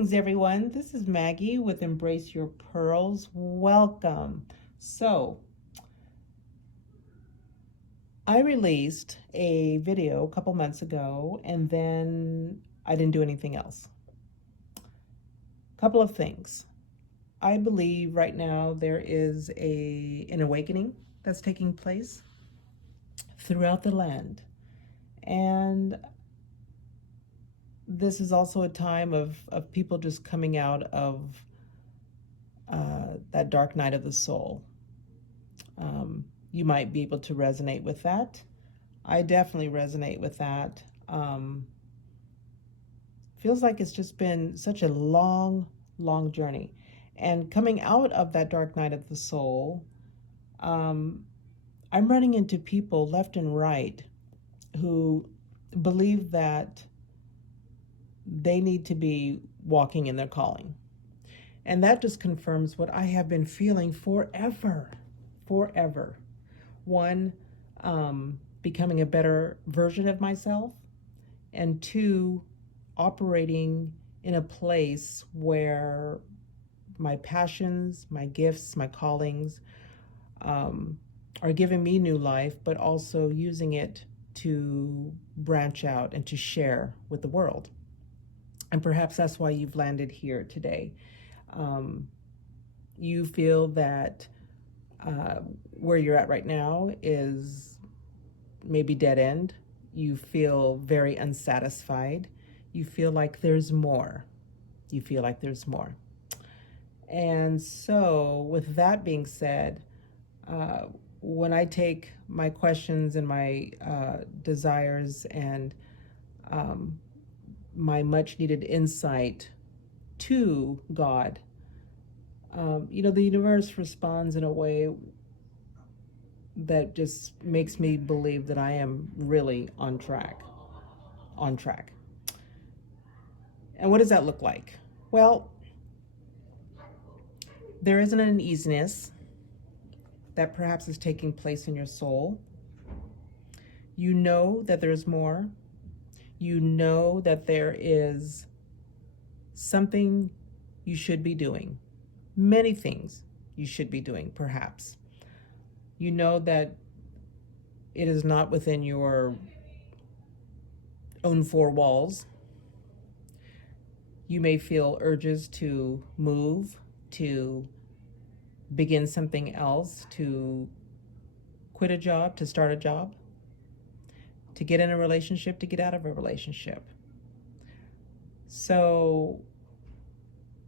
Greetings, everyone. This is Maggie with Embrace Your Pearls. Welcome. So, I released a video a couple months ago, and then I didn't do anything else. Couple of things. I believe right now there is an awakening that's taking place throughout the land. And this is also a time of people just coming out of that dark night of the soul. You might be able to resonate with that. I definitely resonate with that. Feels like it's just been such a long journey. And coming out of that dark night of the soul, I'm running into people left and right who believe that they need to be walking in their calling. And that just confirms what I have been feeling forever. One, becoming a better version of myself, and two, operating in a place where my passions, my gifts, my callings are giving me new life, but also using it to branch out and to share with the world. And perhaps that's why you've landed here today. You feel that where you're at right now is maybe dead end. You feel very unsatisfied. You feel like there's more. And so, with that being said, when I take my questions and my desires and my much needed insight to God, the universe responds in a way that just makes me believe that I am really on track. And what does that look like? Well, there is an uneasiness that perhaps is taking place in your soul. You know that there's more. You know that there is something you should be doing. Many things you should be doing, perhaps. You know that it is not within your own four walls. You may feel urges to move, to begin something else, to quit a job, to start a job, to get in a relationship, to get out of a relationship. So,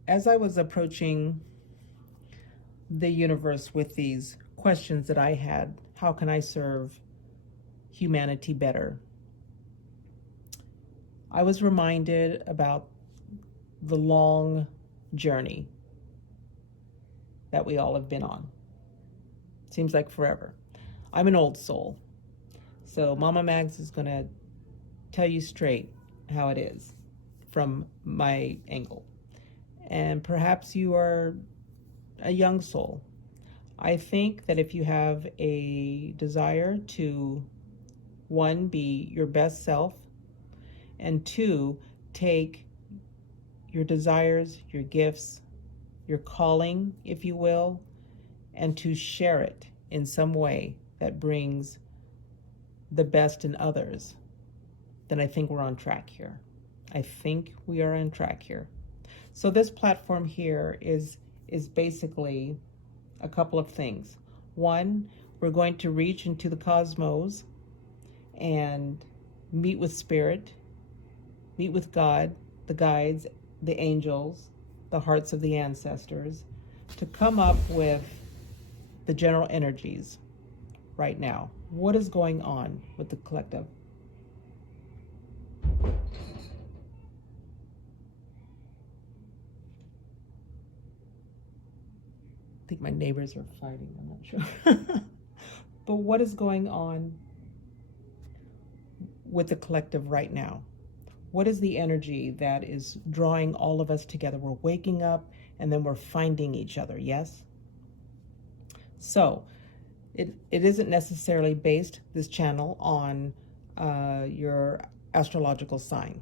as I was approaching the universe with these questions that I had, how can I serve humanity better? I was reminded about the long journey that we all have been on. Seems like forever. I'm an old soul. So Mama Mags is going to tell you straight how it is from my angle. And perhaps you are a young soul. I think that if you have a desire to, one, be your best self, and two, take your desires, your gifts, your calling, if you will, and to share it in some way that brings the best in others, then I think we're on track here. I think we are on track here. So this platform here is basically a couple of things. One, we're going to reach into the cosmos and meet with Spirit, meet with God, the guides, the angels, the hearts of the ancestors, to come up with the general energies right now. What is going on with the collective? I think my neighbors are fighting, I'm not sure. But what is going on with the collective right now? What is the energy that is drawing all of us together? We're waking up and then we're finding each other, yes? So it isn't necessarily based, this channel, on your astrological sign.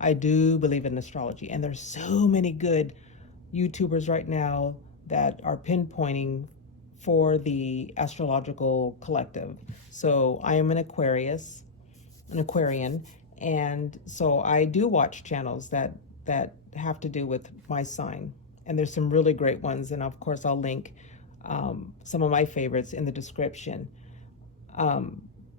I do believe in astrology, and there's so many good YouTubers right now that are pinpointing for the astrological collective. So I am an Aquarian, and so I do watch channels that have to do with my sign, and there's some really great ones, and of course I'll link some of my favorites in the description.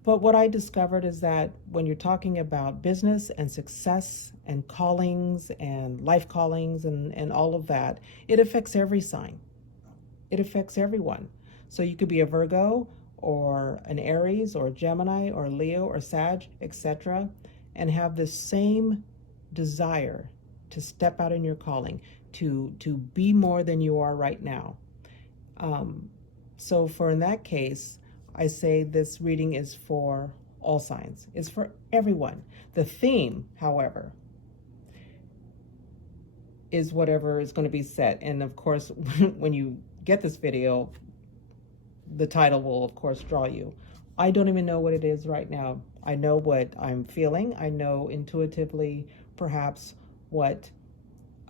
But what I discovered is that when you're talking about business and success and callings and life callings and all of that, it affects every sign. It affects everyone. So you could be a Virgo or an Aries or a Gemini or a Leo or Sag, etc., and have the same desire to step out in your calling, to be more than you are right now. So for in that case, I say this reading is for all signs. It's for everyone. The theme, however, is whatever is going to be set. And of course, when you get this video, the title will, of course, draw you. I don't even know what it is right now. I know what I'm feeling. I know intuitively, perhaps, what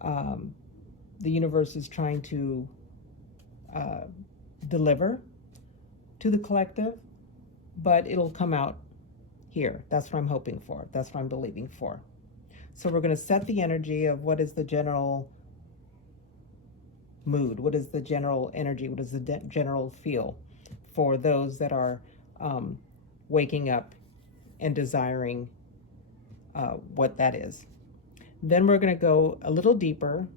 the universe is trying to deliver to the collective, but it'll come out here. That's what I'm hoping for. That's what I'm believing for. So we're going to set the energy of what is the general mood, what is the general energy, what is the general feel for those that are waking up and desiring what that is. Then we're going to go a little deeper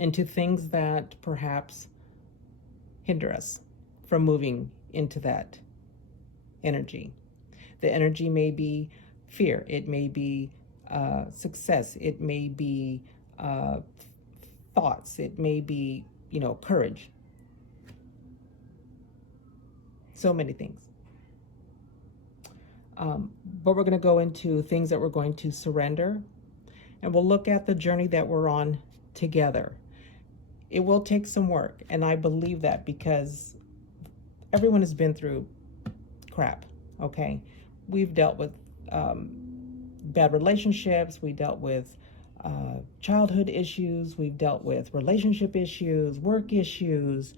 into things that perhaps hinder us from moving into that energy. The energy may be fear. It may be success. It may be thoughts. It may be, courage. So many things. But we're going to go into things that we're going to surrender, and we'll look at the journey that we're on together. It will take some work, and I believe that because everyone has been through crap, okay? We've dealt with bad relationships. We dealt with childhood issues. We've dealt with relationship issues, work issues.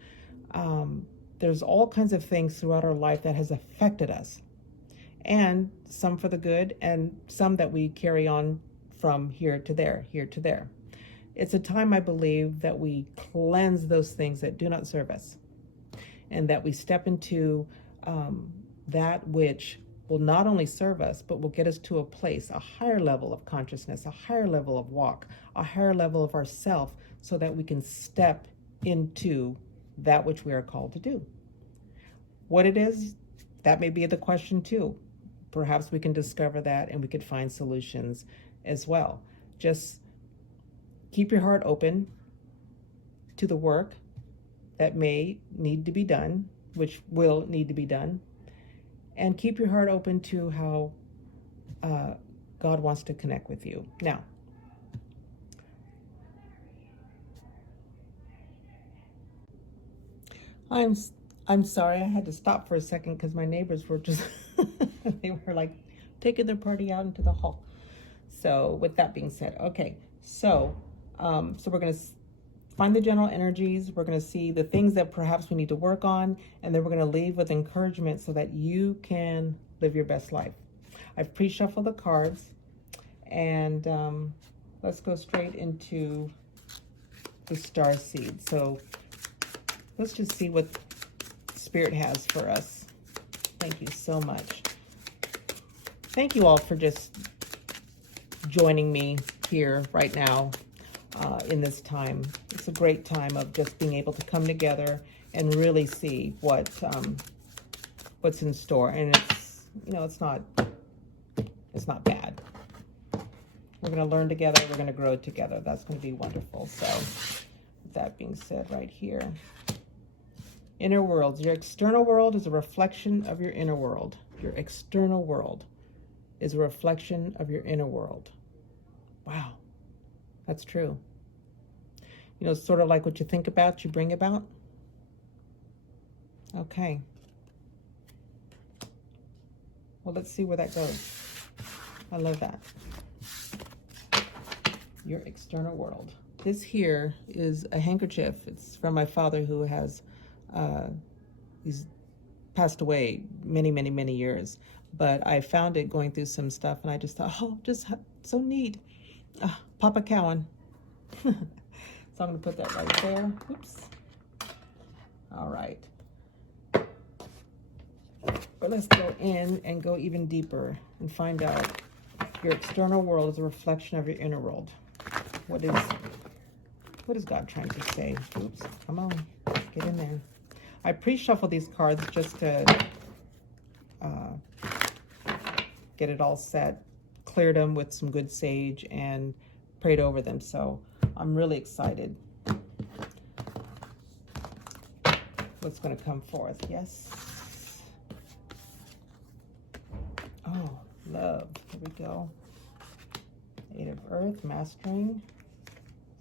There's all kinds of things throughout our life that has affected us, and some for the good and some that we carry on from here to there, here to there. It's a time, I believe, that we cleanse those things that do not serve us, and that we step into that which will not only serve us, but will get us to a place, a higher level of consciousness, a higher level of walk, a higher level of ourself, so that we can step into that which we are called to do. What it is, that may be the question too. Perhaps we can discover that, and we could find solutions as well. Just keep your heart open to the work that may need to be done, which will need to be done, and keep your heart open to how God wants to connect with you. Now, I'm sorry, I had to stop for a second because my neighbors were just they were like taking their party out into the hall. So with that being said, okay, so we're going to find the general energies. We're going to see the things that perhaps we need to work on, and then we're going to leave with encouragement so that you can live your best life. I've pre-shuffled the cards, and let's go straight into the Starseeds. So let's just see what Spirit has for us. Thank you so much. Thank you all for just joining me here right now in this time. It's a great time of just being able to come together and really see what's in store. And it's not bad. We're going to learn together. We're going to grow together. That's going to be wonderful. So with that being said, right here, inner worlds. Your external world is a reflection of your inner world. Your external world is a reflection of your inner world. Wow, that's true. It's sort of like what you think about, you bring about. Okay. Well, let's see where that goes. I love that. your external world. This here is a handkerchief. It's from my father who has, he's passed away many years. But I found it going through some stuff and I just thought, oh, just so neat. Papa Cowan. So I'm gonna put that right there. Oops. All right. But let's go in and go even deeper and find out your external world is a reflection of your inner world. What is God trying to say? Oops, come on, get in there. I pre-shuffle these cards just to get it all set, cleared them with some good sage and prayed over them. So I'm really excited. What's going to come forth? Yes. Oh, love. Here we go. Eight of Earth, mastering,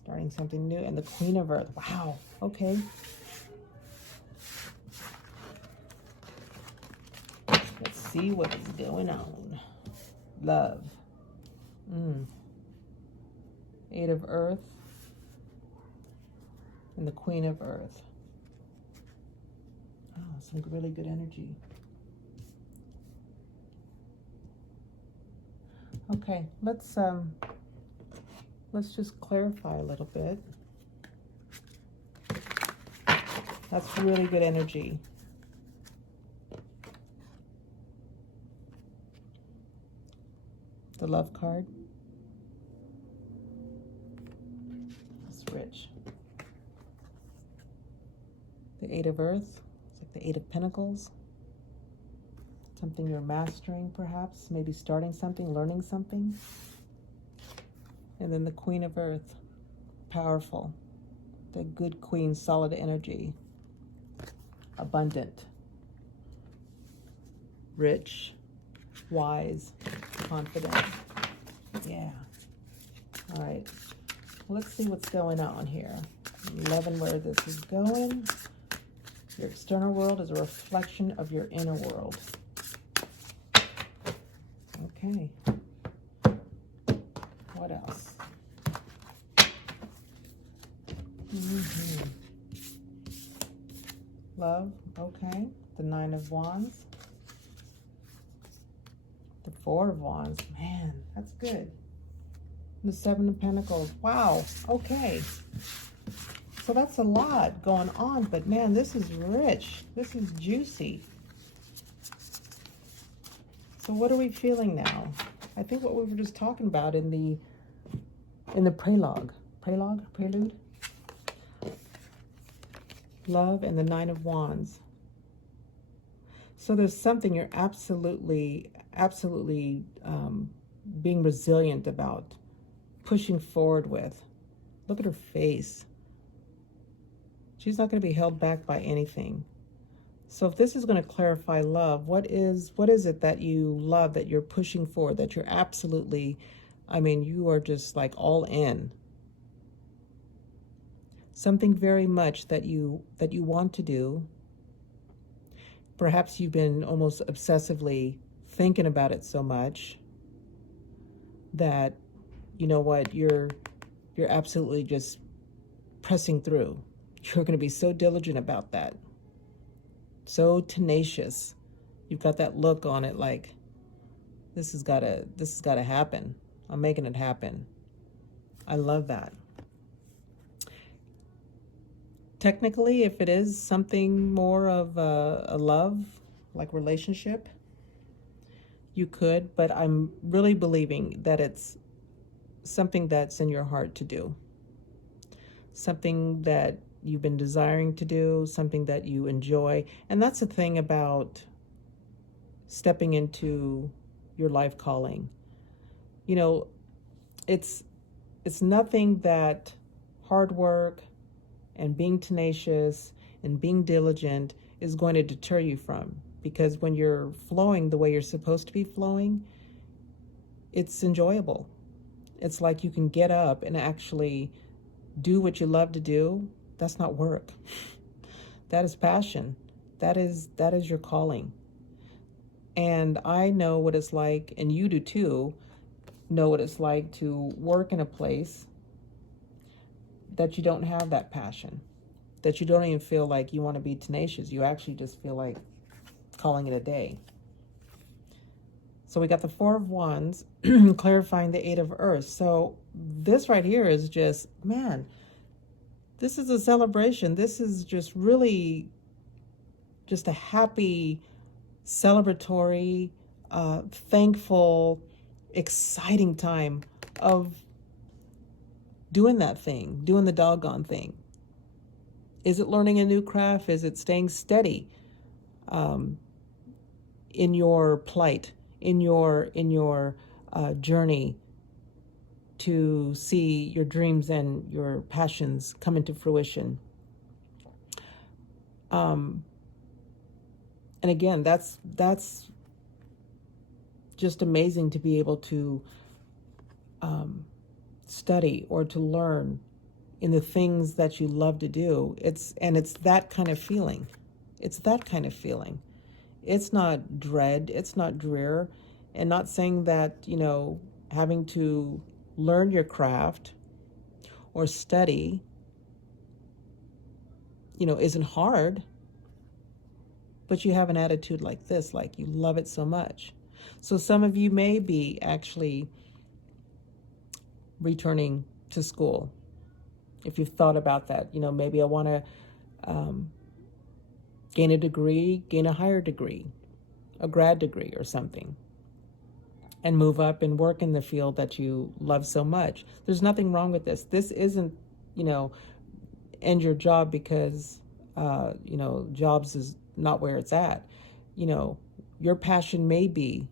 starting something new, and the Queen of Earth. Wow. Okay. Let's see what is going on. Love. Eight of Earth and the Queen of Earth. Oh, some really good energy. Okay, let's just clarify a little bit. That's really good energy. The Love card. That's rich. The Eight of Earth. It's like the Eight of Pentacles. Something you're mastering, perhaps. Maybe starting something, learning something. And then the Queen of Earth. Powerful. The good queen, solid energy. Abundant. Rich. Wise. Confident. Yeah. All right. Let's see what's going on here. Loving where this is going. Your external world is a reflection of your inner world. Okay. What else? Love. Okay. The Nine of Wands. The Four of Wands. Man, that's good. The Seven of Pentacles. Wow. Okay. So that's a lot going on, but man, this is rich. This is juicy. So what are we feeling now? I think what we were just talking about in the prelude. Love and the Nine of Wands. So there's something you're absolutely being resilient about, pushing forward with. Look at her face. She's not going to be held back by anything. So if this is going to clarify love, what is it that you love, that you're pushing forward, that you're absolutely, I mean, you are just like all in. Something very much that you want to do. Perhaps you've been almost obsessively thinking about it so much that, you know what, you're absolutely just pressing through. You're going to be so diligent about that. So tenacious. You've got that look on it like, this has got to happen. I'm making it happen. I love that. Technically, if it is something more of a love, like relationship, you could, but I'm really believing that it's something that's in your heart to do. Something that you've been desiring to do, something that you enjoy. And that's the thing about stepping into your life calling. You know, it's nothing that hard work and being tenacious and being diligent is going to deter you from. Because when you're flowing the way you're supposed to be flowing, it's enjoyable. It's like you can get up and actually do what you love to do. That's not work. That is passion. That is your calling. And I know what it's like, and you do too, know what it's like to work in a place that you don't have that passion, that you don't even feel like you want to be tenacious. You actually just feel like calling it a day. So we got the Four of Wands clarifying the Eight of Earth. So this right here is just, man, this is a celebration. This is just really just a happy, celebratory, thankful, exciting time of doing that thing, doing the doggone thing. Is it learning a new craft? Is it staying steady in your plight, in your journey to see your dreams and your passions come into fruition? And again, that's just amazing to be able to study or to learn in the things that you love to do. It's that kind of feeling. It's that kind of feeling. It's not dread. It's not drear. And not saying that, having to learn your craft or study, isn't hard. But you have an attitude like this, like you love it so much. So some of you may be actually returning to school. If you've thought about that, maybe I want to gain a degree, gain a higher degree, a grad degree or something, and move up and work in the field that you love so much. There's nothing wrong with this. This isn't, end your job because, jobs is not where it's at. Your passion may be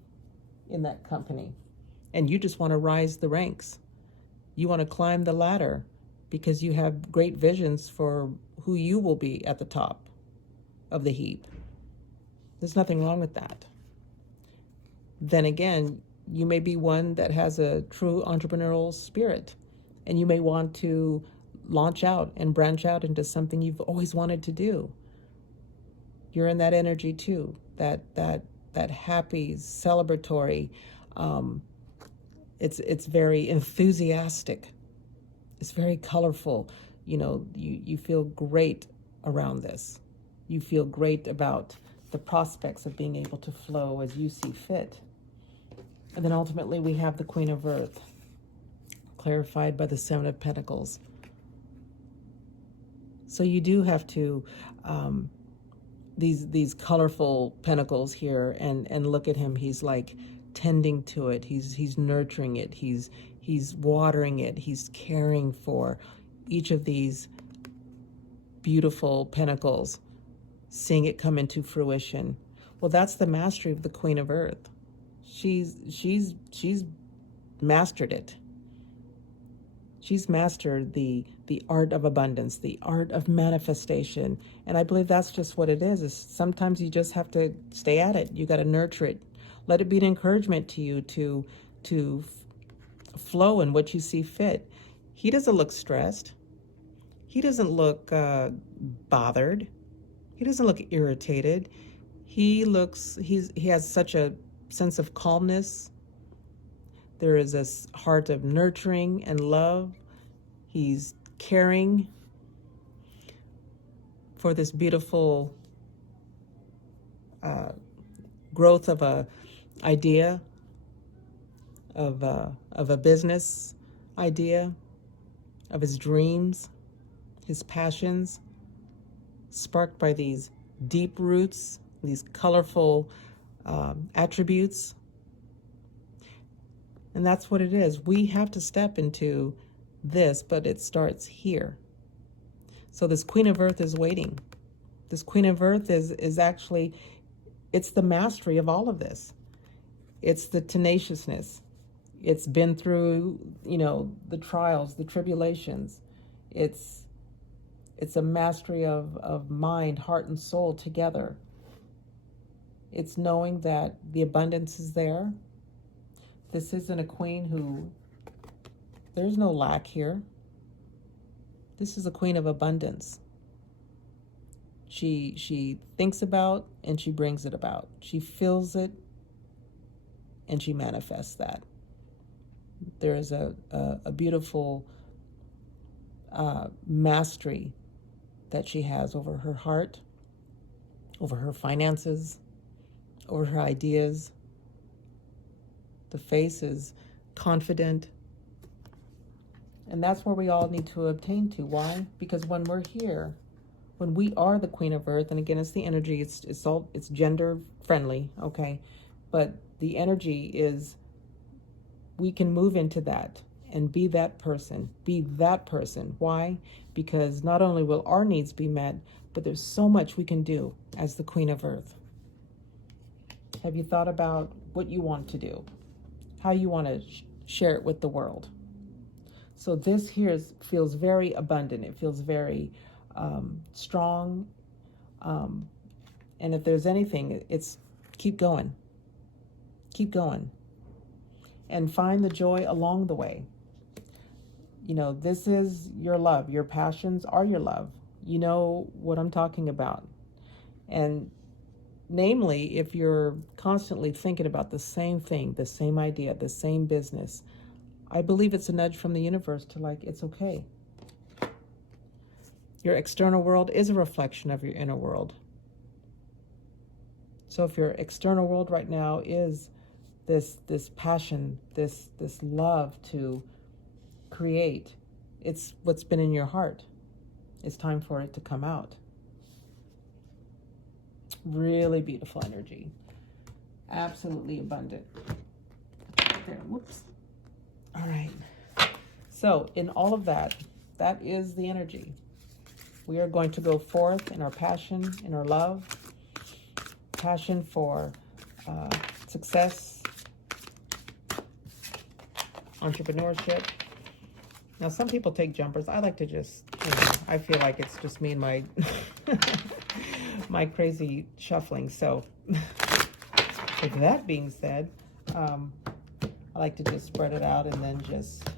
in that company and you just want to rise the ranks. You want to climb the ladder because you have great visions for who you will be at the top of the heap. There's nothing wrong with that. Then again, you may be one that has a true entrepreneurial spirit, and you may want to launch out and branch out into something you've always wanted to do. You're in that energy too, that happy, celebratory. It's very enthusiastic. It's very colorful. You feel great around this. You feel great about the prospects of being able to flow as you see fit. And then ultimately we have the Queen of Earth, clarified by the Seven of Pentacles. So you do have to, these colorful pentacles here, and look at him. He's like tending to it. He's nurturing it. He's watering it. He's caring for each of these beautiful pentacles, seeing it come into fruition. Well, that's the mastery of the Queen of Earth. She's mastered it. She's mastered the art of abundance, the art of manifestation. And I believe that's just what it is sometimes you just have to stay at it. You got to nurture it. Let it be an encouragement to you to flow in what you see fit. He doesn't look stressed. He doesn't look bothered. He doesn't look irritated. He has such a sense of calmness. There is this heart of nurturing and love. He's caring for this beautiful growth of a idea, of a business idea, of his dreams, his passions, sparked by these deep roots, these colorful attributes. And that's what it is. We have to step into this, but it starts here. So this Queen of Earth is waiting. This Queen of Earth is actually, it's the mastery of all of this. It's the tenaciousness. It's been through, the trials, the tribulations. It's a mastery of mind, heart, and soul together. It's knowing that the abundance is there. This isn't a queen who, there's no lack here. This is a queen of abundance. She thinks about and she brings it about. She feels it and she manifests that. There is a beautiful mastery that she has over her heart, over her finances, over her ideas. The face is confident. And that's where we all need to obtain to. Why? Because when we're here, when we are the Queen of Earth, and again, it's the energy, it's gender friendly, okay? But the energy is, we can move into that and be that person. Be that person. Why? Because not only will our needs be met, but there's so much we can do as the Queen of Earth. Have you thought about what you want to do? How you want to share it with the world? So this here feels very abundant. It feels very strong. And if there's anything, it's keep going. Keep going. And find the joy along the way. You know, this is your love. Your passions are your love. You know what I'm talking about. And namely, if you're constantly thinking about the same thing, the same idea, the same business, I believe it's a nudge from the universe to like, it's okay. Your external world is a reflection of your inner world. So if your external world right now is this passion, this love to create, it's what's been in your heart. It's time for it to come out. Really beautiful energy. Absolutely abundant. There, whoops. All right. So in all of that, that is the energy. We are going to go forth in our passion, in our love, passion for success, entrepreneurship. Now, some people take jumpers. I like to just, I feel like it's just me and my my crazy shuffling. So with that being said, I like to just spread it out and then just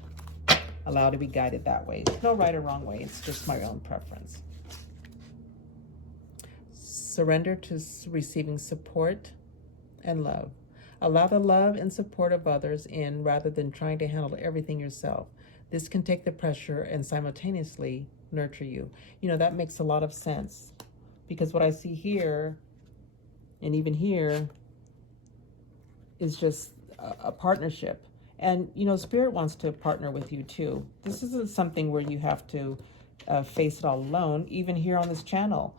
allow to be guided that way. There's no right or wrong way. It's just my own preference. Surrender to receiving support and love. Allow the love and support of others in rather than trying to handle everything yourself. This can take the pressure and simultaneously nurture you. You know, that makes a lot of sense because what I see here and even here is just a partnership. And, you know, Spirit wants to partner with you too. This isn't something where you have to face it all alone, even here on this channel.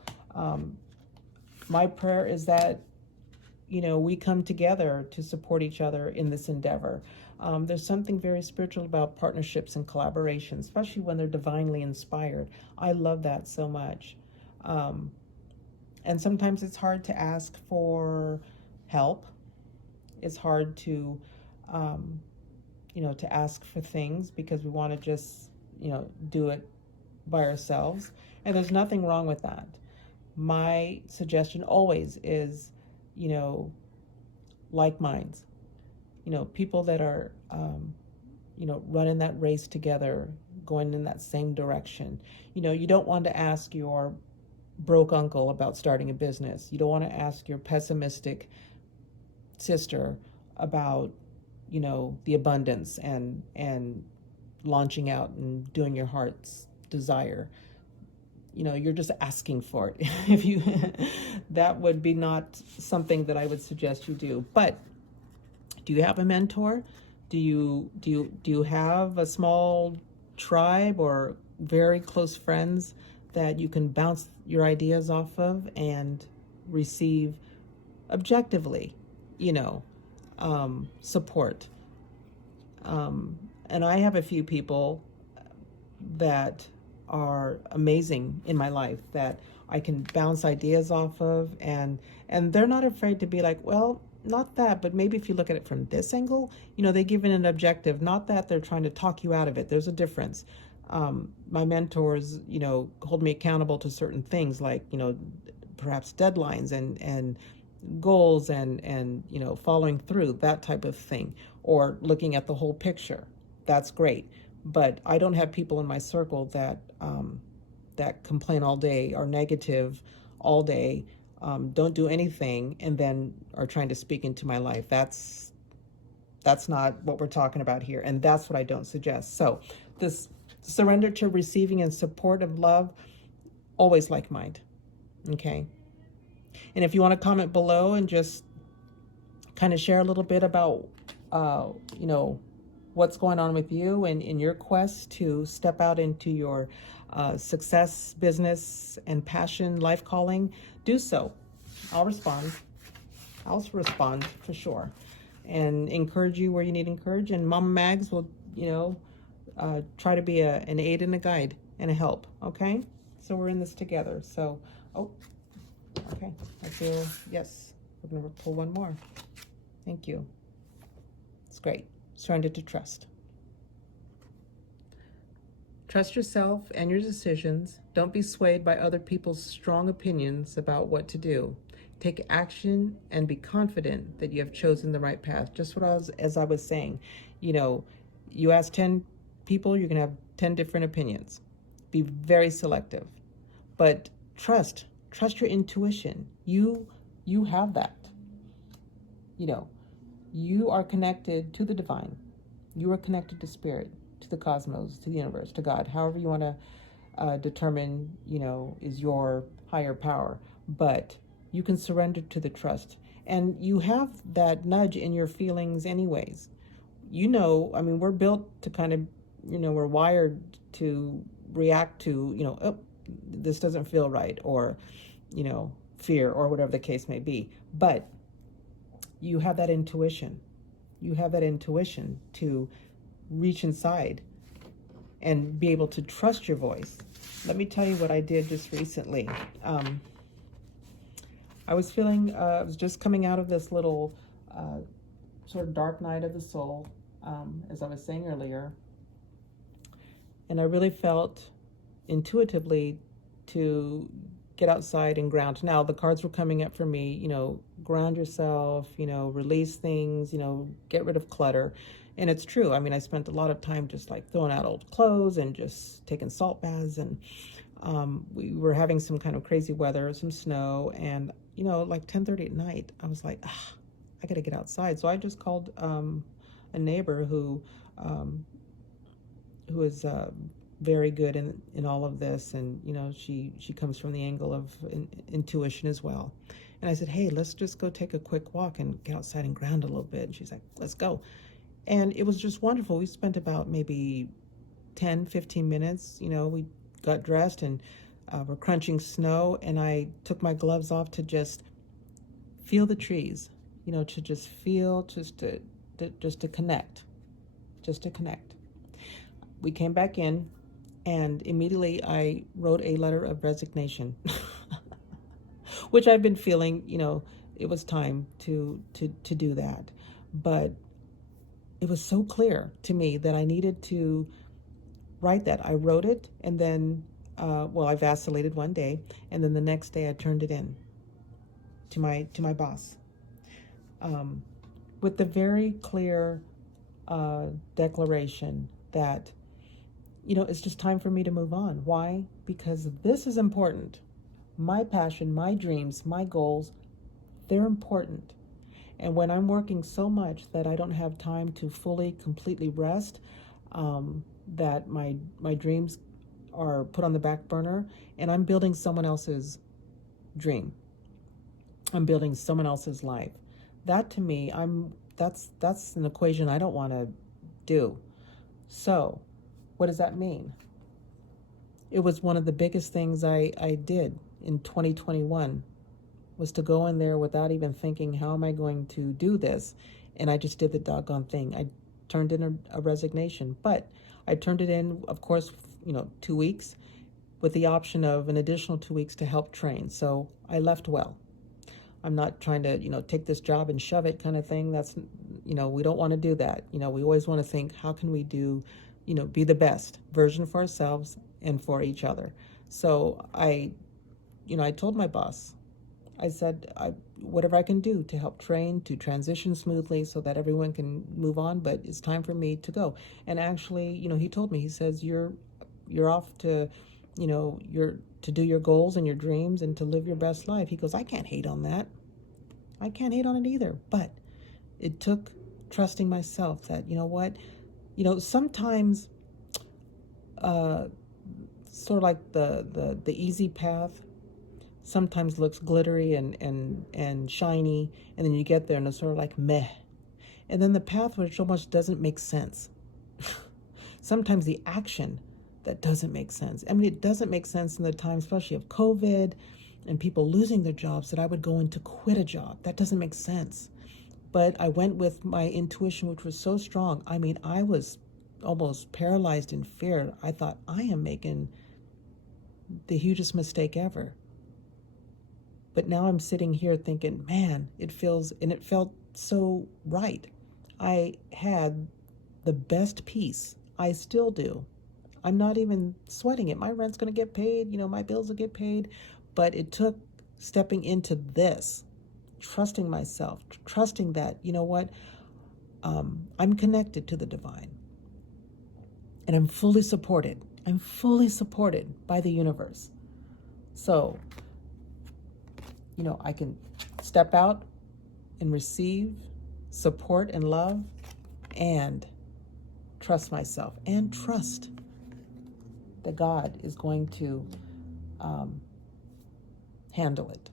My prayer is that, you know, we come together to support each other in this endeavor. There's something very spiritual about partnerships and collaboration, especially when they're divinely inspired. I love that so much. And sometimes it's hard to ask for help. It's hard to, you know, to ask for things because we want to just, you know, do it by ourselves. And there's nothing wrong with that. My suggestion always is, you know, like minds, you know, people that are, you know, running that race together, going in that same direction. You know, you don't want to ask your broke uncle about starting a business. You don't want to ask your pessimistic sister about, you know, the abundance and launching out and doing your heart's desire. You know, you're just asking for it. If you, that would be not something that I would suggest you do. But do you have a mentor? Do you have a small tribe or very close friends that you can bounce your ideas off of and receive objectively, you know, support? And I have a few people that are amazing in my life that I can bounce ideas off of, and they're not afraid to be like, well, not that, but maybe if you look at it from this angle, you know, they give it an objective, not that they're trying to talk you out of it. There's a difference. My mentors, you know, hold me accountable to certain things like, you know, perhaps deadlines and goals and, you know, following through, that type of thing, or looking at the whole picture. That's great. But I don't have people in my circle that that complain all day, are negative all day, don't do anything, and then are trying to speak into my life. That's not what we're talking about here, and that's what I don't suggest. So this surrender to receiving and support of love, always like mind. Okay. And if you want to comment below and just kind of share a little bit about, you know, what's going on with you and in your quest to step out into your success, business, and passion, life calling, do so. I'll respond. I'll respond for sure, and encourage you where you need encourage. And Mama Mags will, you know, try to be an aid and a guide and a help. Okay, so we're in this together. So, oh, okay. I feel yes. We're gonna pull one more. Thank you. It's great. Surrender to trust. Trust yourself and your decisions. Don't be swayed by other people's strong opinions about what to do. Take action and be confident that you have chosen the right path. Just what as I was saying, you know, you ask 10 people, you're going to have 10 different opinions. Be very selective. But trust your intuition. You have that. You know, you are connected to the divine. You are connected to spirit, to the cosmos, to the universe, to God, however you want to determine, you know, is your higher power. But you can surrender to the trust. And you have that nudge in your feelings anyways. You know, I mean, we're built to kind of, you know, we're wired to react to, you know, oh, this doesn't feel right, or, you know, fear, or whatever the case may be. But you have that intuition. You have that intuition to reach inside and be able to trust your voice. Let me tell you what I did just recently. I was feeling, I was just coming out of this little sort of dark night of the soul, as I was saying earlier. And I really felt intuitively to get outside and ground. Now, the cards were coming up for me, you know, ground yourself, you know, release things, you know, get rid of clutter. And it's true. I mean, I spent a lot of time just like throwing out old clothes and just taking salt baths. And we were having some kind of crazy weather, some snow. And, you know, like 10:30 at night, I was like, I got to get outside. So I just called a neighbor who is very good in all of this. And, you know, she comes from the angle of intuition as well. And I said, hey, let's just go take a quick walk and get outside and ground a little bit. And she's like, let's go. And it was just wonderful. We spent about maybe 10, 15 minutes. You know, we got dressed and we're crunching snow. And I took my gloves off to just feel the trees, you know, to just feel, just to connect, just to connect. We came back in, and immediately I wrote a letter of resignation, which I've been feeling, you know, it was time to do that. But it was so clear to me that I needed to write that. I wrote it, and then, I vacillated one day, and then the next day I turned it in to my boss, with the very clear declaration that, you know, it's just time for me to move on. Why? Because this is important. My passion, my dreams, my goals, they're important. And when I'm working so much that I don't have time to fully, completely rest, that my dreams are put on the back burner, and I'm building someone else's dream. I'm building someone else's life. That to me, that's an equation I don't want to do. So, what does that mean? It was one of the biggest things I did in 2021, was to go in there without even thinking, how am I going to do this? And I just did the doggone thing. I turned in a resignation, but I turned it in, of course, 2 weeks, with the option of an additional 2 weeks to help train. So I left well. I'm not trying to, take this job and shove it kind of thing. That's, we don't want to do that. We always want to think, how can we do, be the best version for ourselves and for each other. So I told my boss, I said, whatever I can do to help train, to transition smoothly so that everyone can move on, but it's time for me to go. And actually, he told me, he says, you're off to, you're to do your goals and your dreams and to live your best life. He goes, I can't hate on that. I can't hate on it either. But it took trusting myself that, sometimes uh, sort of like the easy path sometimes looks glittery and shiny, and then you get there and it's sort of like meh. And then the path which almost doesn't make sense. Sometimes the action that doesn't make sense. I mean, it doesn't make sense in the time, especially of COVID and people losing their jobs, that I would go in to quit a job. That doesn't make sense. But I went with my intuition, which was so strong. I mean, I was almost paralyzed in fear. I thought, I am making the hugest mistake ever. But now I'm sitting here thinking, man, it felt so right. I had the best peace. I still do. I'm not even sweating it. My rent's going to get paid. My bills will get paid. But it took stepping into this, trusting myself, trusting that, you know what, I'm connected to the divine. And I'm fully supported. I'm fully supported by the universe. So, I can step out and receive support and love and trust myself and trust that God is going to handle it,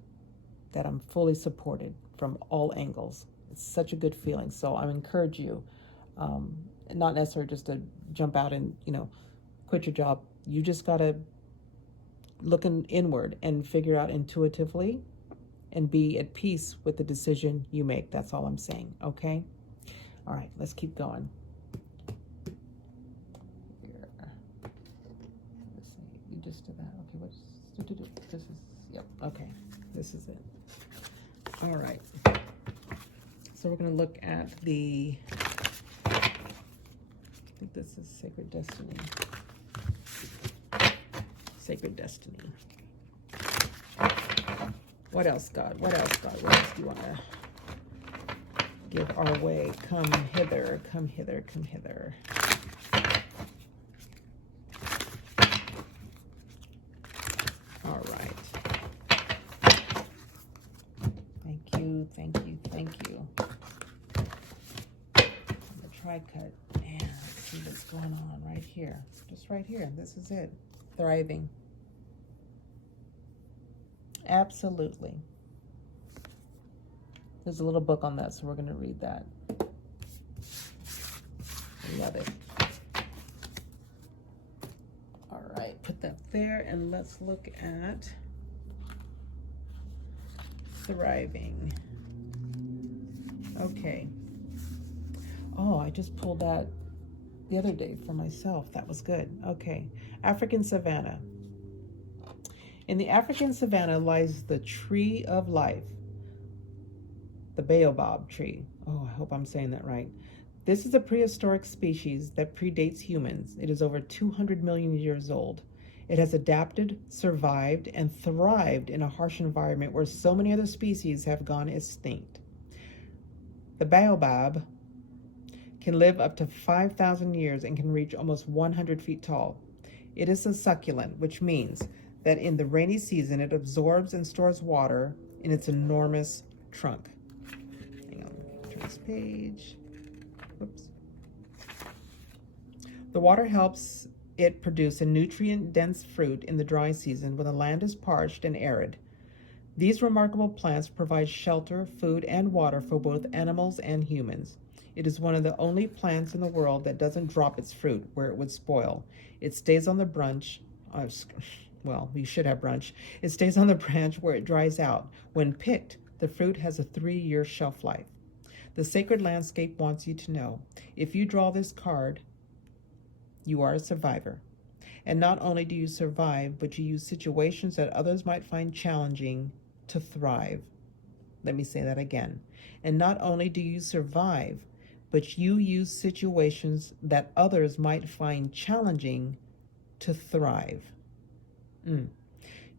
that I'm fully supported from all angles. It's such a good feeling. So I encourage you, not necessarily just to jump out and, quit your job. You just got to look inward and figure out intuitively and be at peace with the decision you make. That's all I'm saying, okay? All right, let's keep going. Here. Let's see, you just did that. Okay, this is, yep, okay, this is it. All right, so we're gonna look at I think this is Sacred Destiny. Sacred Destiny. What else, God? What else, God? What else do you want to give our way? Come hither, come hither, come hither. All right. Thank you, thank you, thank you. The tri-cut. Man, let's see what's going on right here. Just right here. This is it. Thriving. Absolutely. There's a little book on that, so we're going to read that. Love it. All right, put that there, and let's look at thriving. Okay. Oh, I just pulled that the other day for myself. That was good. Okay. African savanna. In the African savanna lies the tree of life, the baobab tree. Oh, I hope I'm saying that right. This is a prehistoric species that predates humans. It is over 200 million years old. It has adapted, survived, and thrived in a harsh environment where so many other species have gone extinct. The baobab can live up to 5,000 years and can reach almost 100 feet tall. It is a succulent, which means that in the rainy season, it absorbs and stores water in its enormous trunk. Hang on, turn this page. Whoops. The water helps it produce a nutrient-dense fruit in the dry season when the land is parched and arid. These remarkable plants provide shelter, food, and water for both animals and humans. It is one of the only plants in the world that doesn't drop its fruit where it would spoil. It stays on the branch. Well, we should have brunch. It stays on the branch where it dries out. When picked, the fruit has a 3-year shelf life. The sacred landscape wants you to know, if you draw this card, you are a survivor. And not only do you survive, but you use situations that others might find challenging to thrive. Let me say that again. And not only do you survive, but you use situations that others might find challenging to thrive.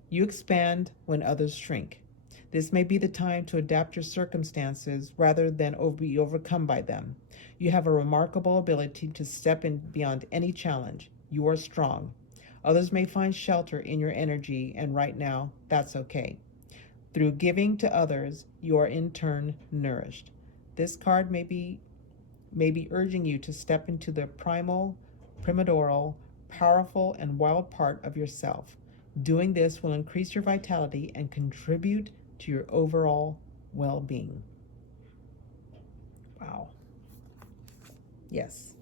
You expand when others shrink. This may be the time to adapt your circumstances rather than be overcome by them. You have a remarkable ability to step in beyond any challenge. You are strong. Others may find shelter in your energy, and right now, that's okay. Through giving to others, you are in turn nourished. This card may be urging you to step into the primordial powerful and wild part of yourself. Doing this will increase your vitality and contribute to your overall well-being. Wow. Yes.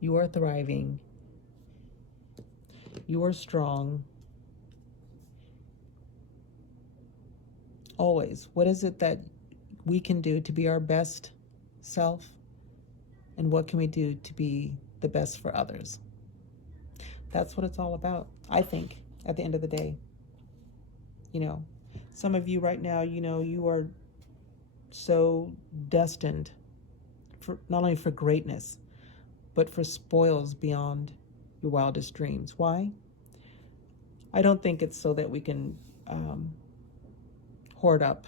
You are thriving. You are strong. Always. What is it that we can do to be our best self? And what can we do to be the best for others? That's what it's all about, I think, at the end of the day. You know, some of you right now, you know, you are so destined for not only for greatness, but for spoils beyond your wildest dreams. Why? I don't think it's so that we can hoard up,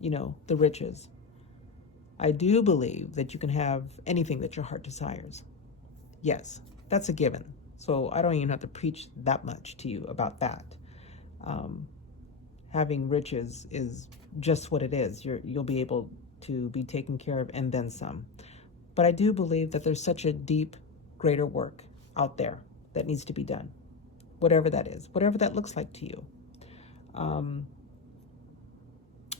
you know, the riches. I do believe that you can have anything that your heart desires. Yes, that's a given. So I don't even have to preach that much to you about that. Having riches is just what it is. You'll be able to be taken care of and then some. But I do believe that there's such a deep, greater work out there that needs to be done. Whatever that is, whatever that looks like to you.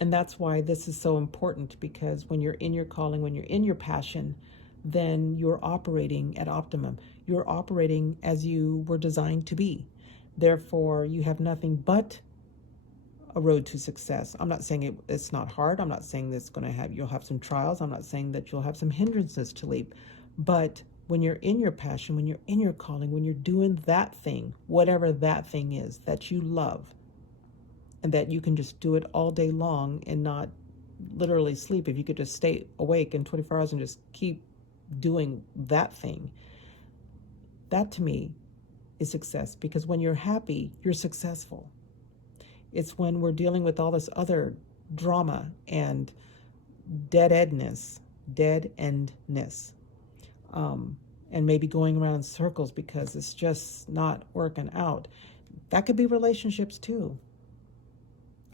And that's why this is so important, because when you're in your calling, when you're in your passion, then you're operating at optimum. You're operating as you were designed to be. Therefore, you have nothing but a road to success. I'm not saying it's not hard. I'm not saying that you'll have some trials. I'm not saying that you'll have some hindrances to leap. But when you're in your passion, when you're in your calling, when you're doing that thing, whatever that thing is that you love, and that you can just do it all day long and not literally sleep. If you could just stay awake in 24 hours and just keep doing that thing, that to me is success. Because when you're happy, you're successful. It's when we're dealing with all this other drama and dead-endness, and maybe going around in circles because it's just not working out. That could be relationships too.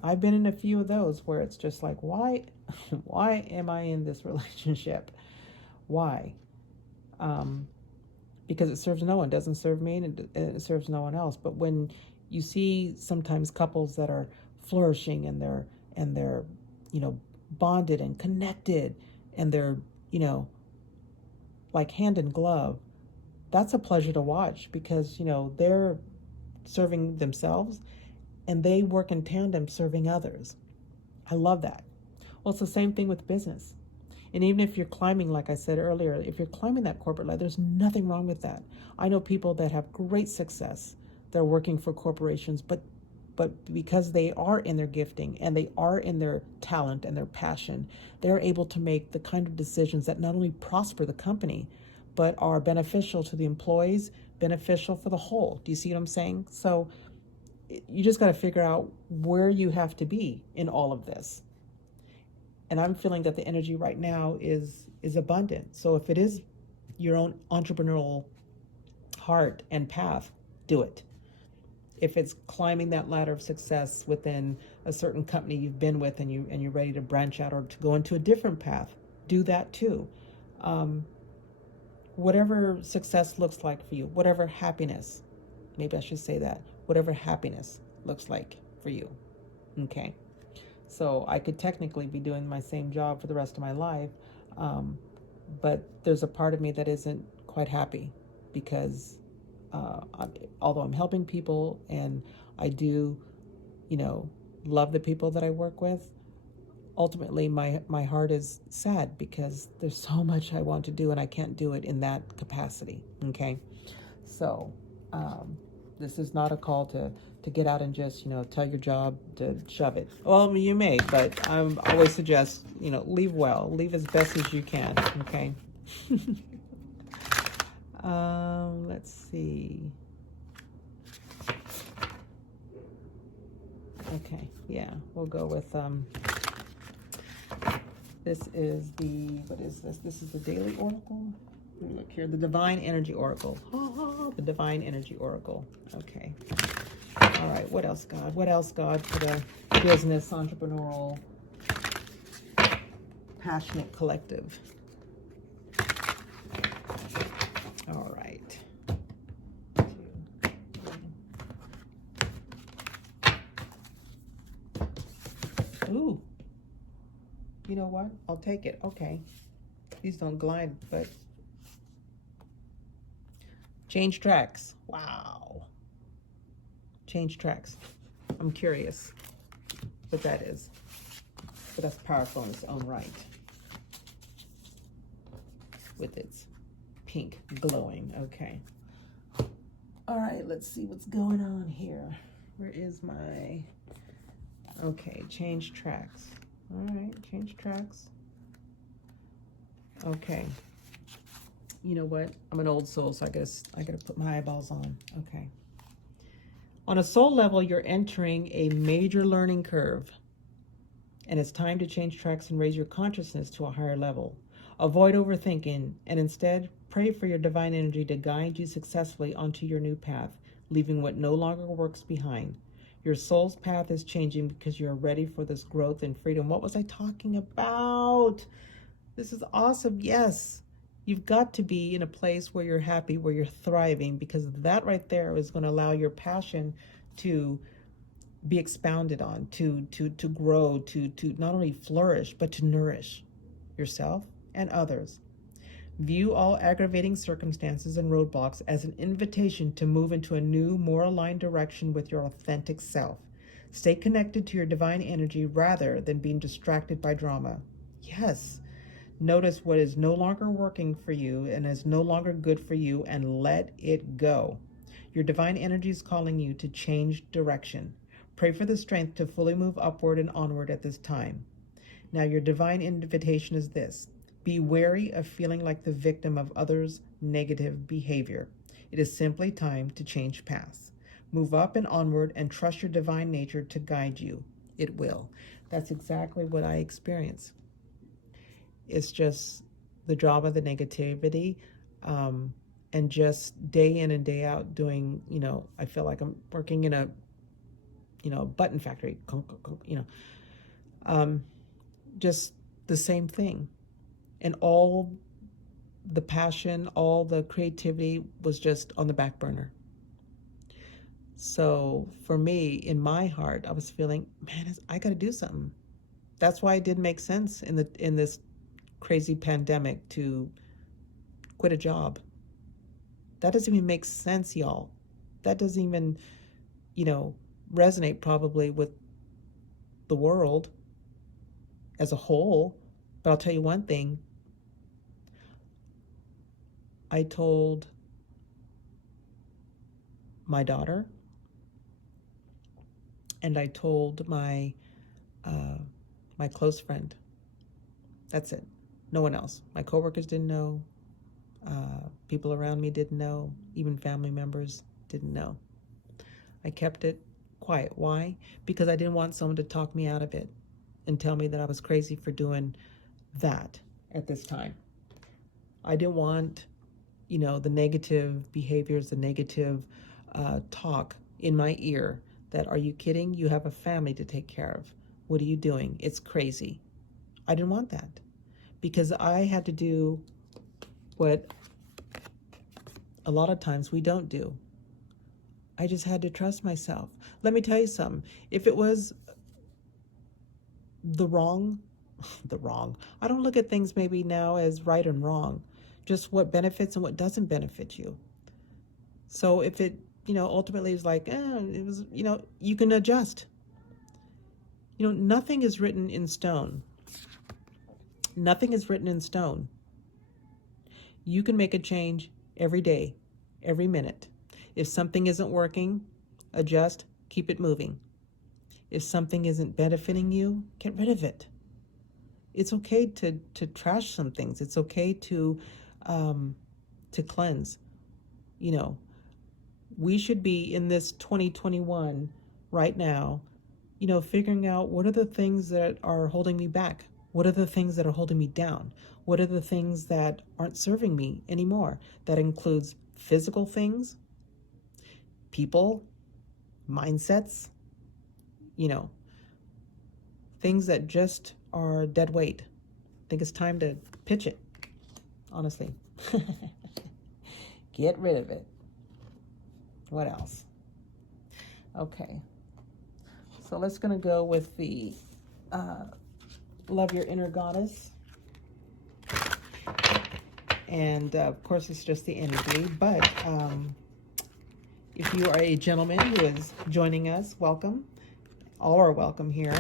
I've been in a few of those where it's just like, why am I in this relationship? Why? Because it serves no one, doesn't serve me, and it serves no one else. But when you see sometimes couples that are flourishing and they're you know, bonded and connected, and they're, you know, like hand in glove, that's a pleasure to watch, because, you know, they're serving themselves and they work in tandem serving others. I love that. Well, it's the same thing with business. And even if you're climbing, like I said earlier, if you're climbing that corporate ladder, there's nothing wrong with that. I know people that have great success. They're working for corporations, but because they are in their gifting and they are in their talent and their passion, they're able to make the kind of decisions that not only prosper the company, but are beneficial to the employees, beneficial for the whole. Do you see what I'm saying? So you just got to figure out where you have to be in all of this. And I'm feeling that the energy right now is abundant. So if it is your own entrepreneurial heart and path, do it. If it's climbing that ladder of success within a certain company you've been with, and you're ready to branch out or to go into a different path, do that too. Whatever success looks like for you, whatever happiness, maybe I should say that, whatever happiness looks like for you. Okay. So I could technically be doing my same job for the rest of my life, but there's a part of me that isn't quite happy, because although I'm helping people and I do, you know, love the people that I work with, ultimately my heart is sad because there's so much I want to do and I can't do it in that capacity. Okay. So this is not a call to get out and just, you know, tell your job to shove it. Well, you may, but I always suggest, you know, leave well, leave as best as you can. Okay. Let's see. Okay, yeah, we'll go with, this is what is this? This is the Daily Oracle. Let me look here, the Divine Energy Oracle. The Divine Energy Oracle. Okay. All right, what else, God? What else, God, for the business, entrepreneurial, passionate collective? All right. You know what? I'll take it. Okay. These don't glide, but change tracks. Wow. Change tracks. I'm curious what that is. But that's powerful in its own right. With its pink glowing. Okay. All right, let's see what's going on here. Where is my... Okay, change tracks. All right, change tracks. Okay. You know what? I'm an old soul, so I gotta put my eyeballs on. Okay. On a soul level, you're entering a major learning curve, and it's time to change tracks and raise your consciousness to a higher level. Avoid overthinking, and instead pray for your divine energy to guide you successfully onto your new path, leaving what no longer works behind. Your soul's path is changing because you're ready for this growth and freedom. What was I talking about? This is awesome. Yes. You've got to be in a place where you're happy, where you're thriving, because that right there is going to allow your passion to be expounded on, to grow, to not only flourish, but to nourish yourself and others. View all aggravating circumstances and roadblocks as an invitation to move into a new, more aligned direction with your authentic self. Stay connected to your divine energy rather than being distracted by drama. Yes. Notice what is no longer working for you and is no longer good for you, and let it go. Your divine energy is calling you to change direction. Pray for the strength to fully move upward and onward at this time. Now, your divine invitation is this. Be wary of feeling like the victim of others' negative behavior. It is simply time to change paths. Move up and onward and trust your divine nature to guide you. It will. That's exactly what I experience. It's just the drama, the negativity, and just day in and day out doing, I feel like I'm working in a, button factory, just the same thing. And all the passion, all the creativity was just on the back burner. So for me, in my heart, I was feeling, man, I got to do something. That's why it didn't make sense in this crazy pandemic to quit a job. That doesn't even make sense, y'all. That doesn't even, resonate probably with the world as a whole. But I'll tell you one thing. I told my daughter, and I told my close friend. That's it. No one else. My coworkers didn't know. People around me didn't know. Even family members didn't know. I kept it quiet. Why? Because I didn't want someone to talk me out of it and tell me that I was crazy for doing that at this time. I didn't want, the negative behaviors, the negative talk in my ear that, are you kidding? You have a family to take care of. What are you doing? It's crazy. I didn't want that because I had to do what a lot of times we don't do. I just had to trust myself. Let me tell you something. If it was the wrong, I don't look at things maybe now as right and wrong, just what benefits and what doesn't benefit you. So if it, ultimately is like, it was, you can adjust. Nothing is written in stone. Nothing is written in stone. You can make a change every day, every minute. If something isn't working, adjust, keep it moving. If something isn't benefiting you, get rid of it. It's okay to trash some things. It's okay to cleanse. We should be in this 2021 right now, figuring out what are the things that are holding me back. What are the things that are holding me down? What are the things that aren't serving me anymore? That includes physical things, people, mindsets, things that just are dead weight. I think it's time to pitch it, honestly. Get rid of it. What else? Okay. So let's going to go with the Love your inner goddess. And of course, it's just the energy. But if you are a gentleman who is joining us, welcome. All are welcome here.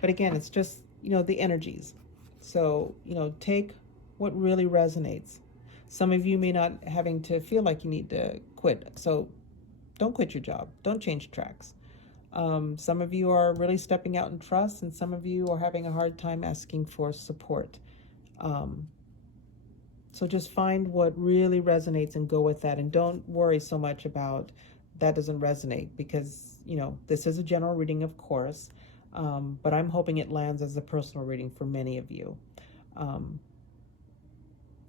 But again, it's just, the energies. So, take what really resonates. Some of you may not having to feel like you need to quit. So don't quit your job. Don't change tracks. Some of you are really stepping out in trust, and some of you are having a hard time asking for support. So just find what really resonates and go with that. And don't worry so much about that doesn't resonate, because, this is a general reading, of course, but I'm hoping it lands as a personal reading for many of you.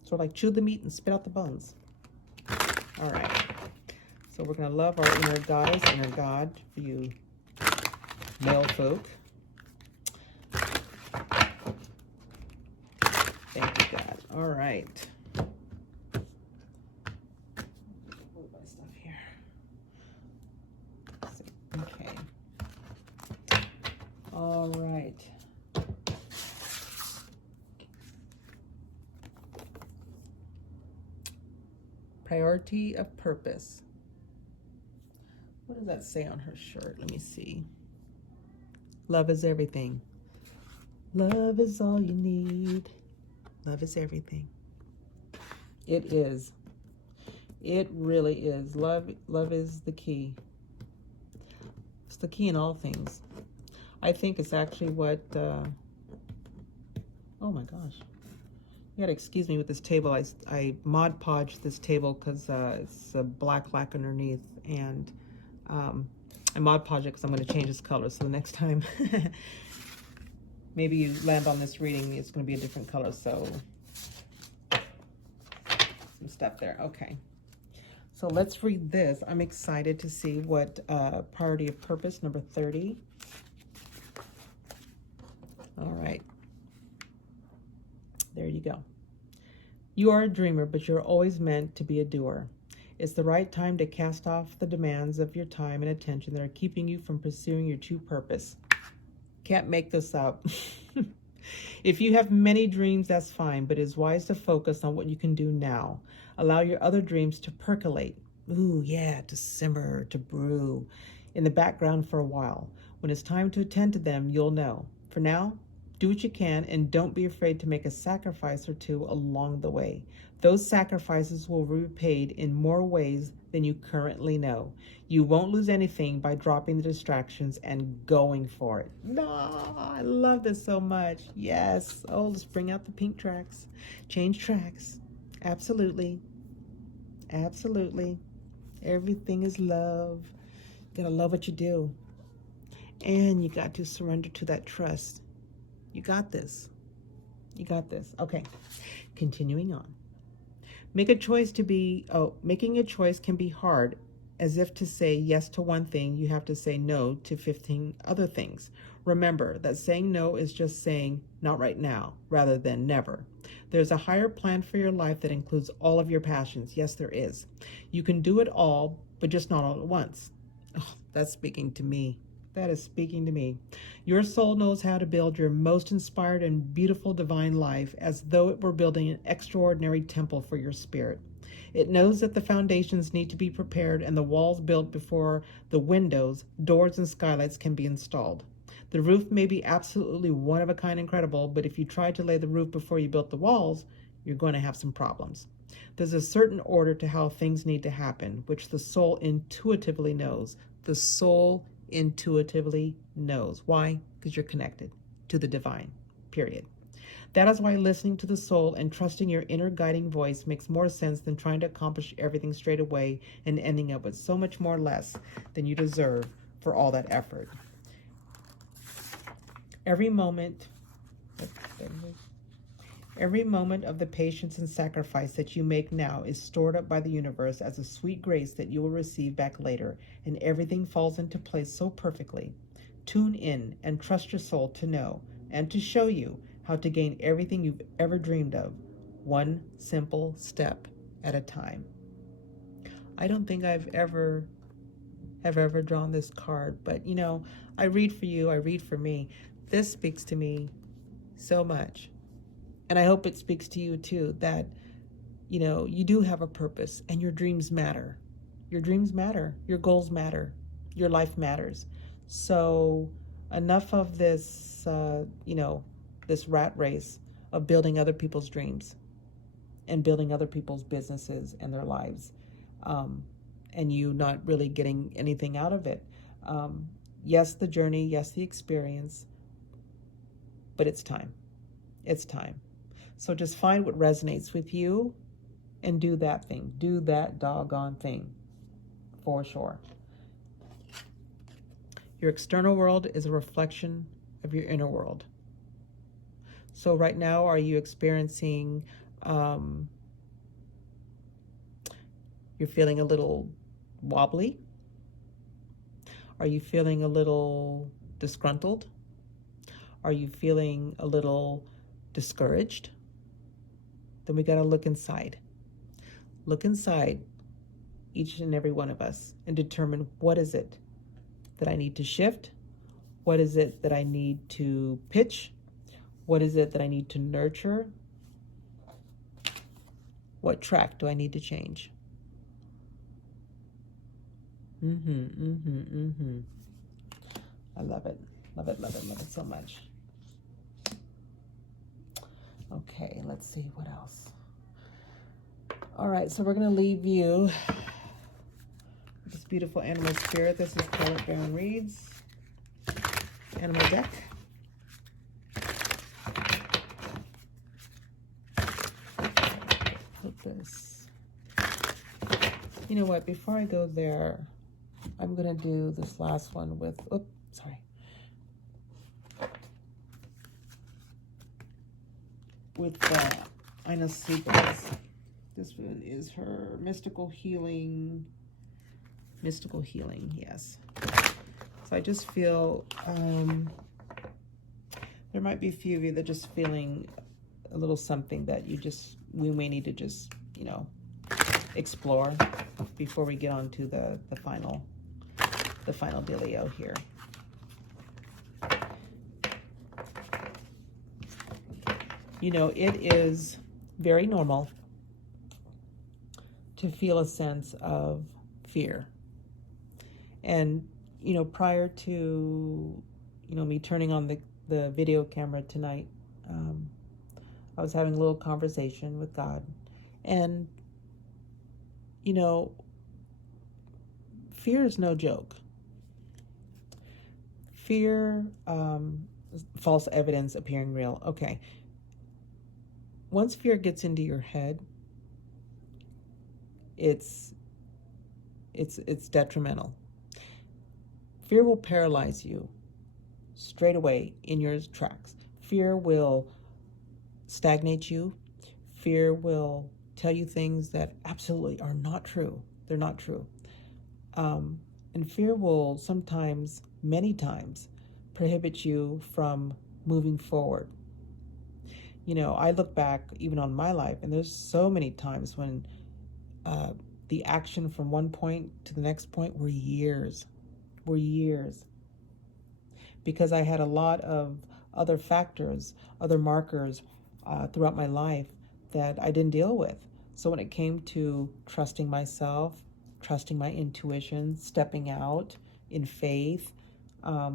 So like chew the meat and spit out the bones. All right. So we're going to love our inner goddess, inner god for you male folk. Thank you, God. All right. Move my stuff here. Okay. All right. Priority of purpose. What does that say on her shirt? Let me see. Love is everything. Love is all you need. Love is everything. It is. It really is. Love is the key. It's the key in all things. I think it's actually what, oh my gosh. You gotta excuse me with this table. I Mod Podged this table because it's a black lack underneath, and I Mod Podged it because I'm going to change its color. So the next time maybe you land on this reading, it's going to be a different color. So some stuff there. Okay. So let's read this. I'm excited to see what priority of purpose, number 30. All right. There you go. You are a dreamer, but you're always meant to be a doer. It's the right time to cast off the demands of your time and attention that are keeping you from pursuing your true purpose. Can't make this up. If you have many dreams, that's fine, but it's wise to focus on what you can do now. Allow your other dreams to percolate. Ooh, yeah, to simmer, to brew in the background for a while. When it's time to attend to them, you'll know. For now, do what you can, and don't be afraid to make a sacrifice or two along the way. Those sacrifices will be repaid in more ways than you currently know. You won't lose anything by dropping the distractions and going for it. No, I love this so much. Yes. Oh, let's bring out the pink tracks. Change tracks. Absolutely. Absolutely. Everything is love. You gotta love what you do. And you got to surrender to that trust. You got this. You got this. Okay. Continuing on. Making a choice can be hard, as if to say yes to one thing, you have to say no to 15 other things. Remember that saying no is just saying not right now, rather than never. There's a higher plan for your life that includes all of your passions. Yes, there is. You can do it all, but just not all at once. Oh, that's speaking to me. That is speaking to me. Your soul knows how to build your most inspired and beautiful divine life as though it were building an extraordinary temple for your spirit. It knows that the foundations need to be prepared and the walls built before the windows, doors, and skylights can be installed. The roof may be absolutely one-of-a-kind incredible, but if you try to lay the roof before you built the walls, you're going to have some problems. There's a certain order to how things need to happen, which the soul intuitively knows. The soul intuitively knows. Why? Because you're connected to the divine, period. That is why listening to the soul and trusting your inner guiding voice makes more sense than trying to accomplish everything straight away and ending up with so much more less than you deserve for all that effort. Every moment of the patience and sacrifice that you make now is stored up by the universe as a sweet grace that you will receive back later, and everything falls into place so perfectly. Tune in and trust your soul to know and to show you how to gain everything you've ever dreamed of, one simple step at a time. I don't think I've ever drawn this card, but I read for you, I read for me. This speaks to me so much. And I hope it speaks to you too, that, you do have a purpose and your dreams matter. Your dreams matter. Your goals matter. Your life matters. So enough of this, this rat race of building other people's dreams and building other people's businesses and their lives, and you not really getting anything out of it. Yes, the journey, yes, the experience, but it's time. It's time. So just find what resonates with you and do that thing. Do that doggone thing, for sure. Your external world is a reflection of your inner world. So right now, are you experiencing, you're feeling a little wobbly? Are you feeling a little disgruntled? Are you feeling a little discouraged? Then we got to look inside. Look inside each and every one of us and determine, what is it that I need to shift? What is it that I need to pitch? What is it that I need to nurture? What track do I need to change? I love it. Love it, love it, love it so much. Okay, let's see what else. All right, so we're going to leave you with this beautiful animal spirit. This is Scarlet Baron Reed's animal deck. Put this. You know what? Before I go there, I'm going to do this last one with, with Ina Sequence. This one is her mystical healing, yes. So I just feel, there might be a few of you that are just feeling a little something that we may need to just, explore before we get on to the final dealio here. It is very normal to feel a sense of fear. And, prior to, me turning on the video camera tonight, I was having a little conversation with God. And, fear is no joke. Fear, false evidence appearing real. Okay. Once fear gets into your head, it's detrimental. Fear will paralyze you straight away in your tracks. Fear will stagnate you. Fear will tell you things that absolutely are not true. They're not true. And fear will sometimes, many times, prohibit you from moving forward. I look back even on my life, and there's so many times when the action from one point to the next point were years. Because I had a lot of other factors, other markers throughout my life that I didn't deal with. So when it came to trusting myself, trusting my intuition, stepping out in faith, I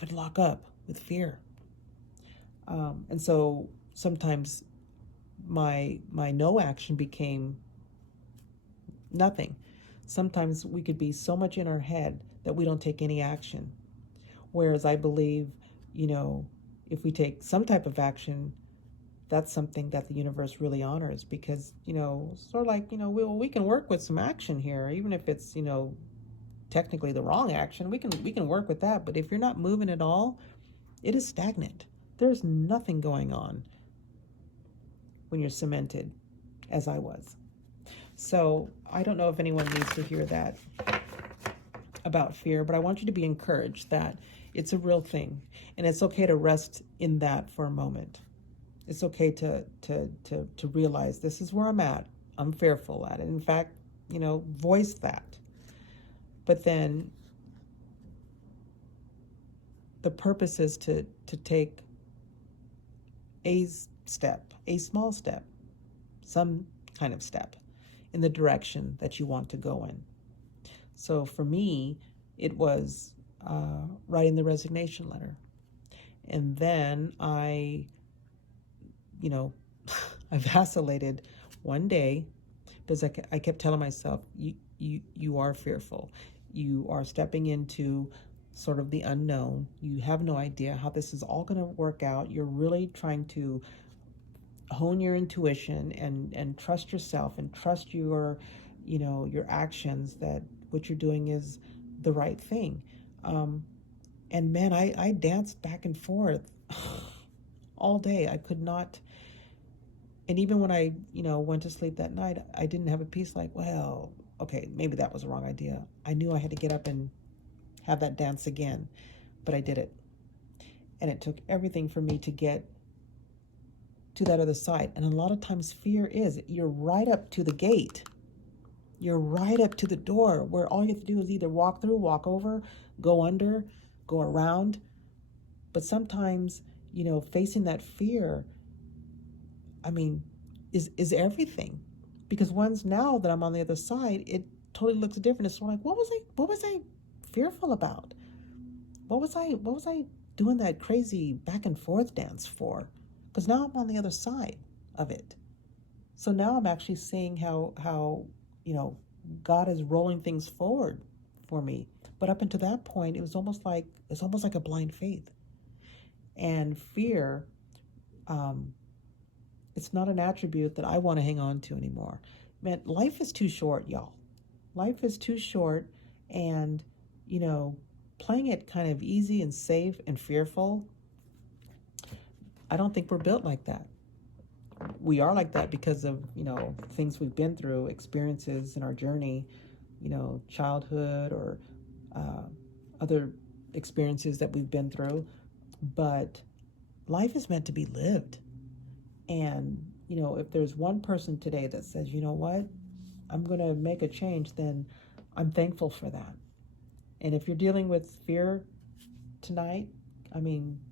would lock up with fear. And so sometimes my no action became nothing. Sometimes we could be so much in our head that we don't take any action. Whereas I believe, if we take some type of action, that's something that the universe really honors, because, sort of like, we can work with some action here, even if it's, technically the wrong action, we can work with that. But if you're not moving at all, it is stagnant. There's nothing going on when you're cemented, as I was. So I don't know if anyone needs to hear that about fear, but I want you to be encouraged that it's a real thing, and it's okay to rest in that for a moment. It's okay to realize, this is where I'm at. I'm fearful at it. In fact, voice that. But then the purpose is to take a step, a small step, some kind of step in the direction that you want to go in. So for me, it was writing the resignation letter. And then I vacillated one day because I kept telling myself, you are fearful. You are stepping into sort of the unknown. You have no idea how this is all going to work out. You're really trying to hone your intuition and trust yourself and trust your actions, that what you're doing is the right thing. And man, I danced back and forth all day. I could not. And even when I, went to sleep that night, I didn't have a peace like, well, okay, maybe that was a wrong idea. I knew I had to get up and have that dance again, but I did it. And it took everything for me to get to that other side. And a lot of times fear is, you're right up to the gate. You're right up to the door where all you have to do is either walk through, walk over, go under, go around. But sometimes, facing that fear, is everything. Because once now that I'm on the other side, it totally looks different. It's sort of like, what was I fearful about? What was I doing that crazy back and forth dance for? Because now I'm on the other side of it. So now I'm actually seeing how God is rolling things forward for me. But up until that point, it's almost like a blind faith. And fear, it's not an attribute that I want to hang on to anymore. Man, life is too short, y'all. Life is too short, and playing it kind of easy and safe and fearful, I don't think we're built like that. We are like that because of, things we've been through, experiences in our journey, childhood or other experiences that we've been through. But life is meant to be lived. And, if there's one person today that says, you know what, I'm going to make a change, then I'm thankful for that. And if you're dealing with fear tonight,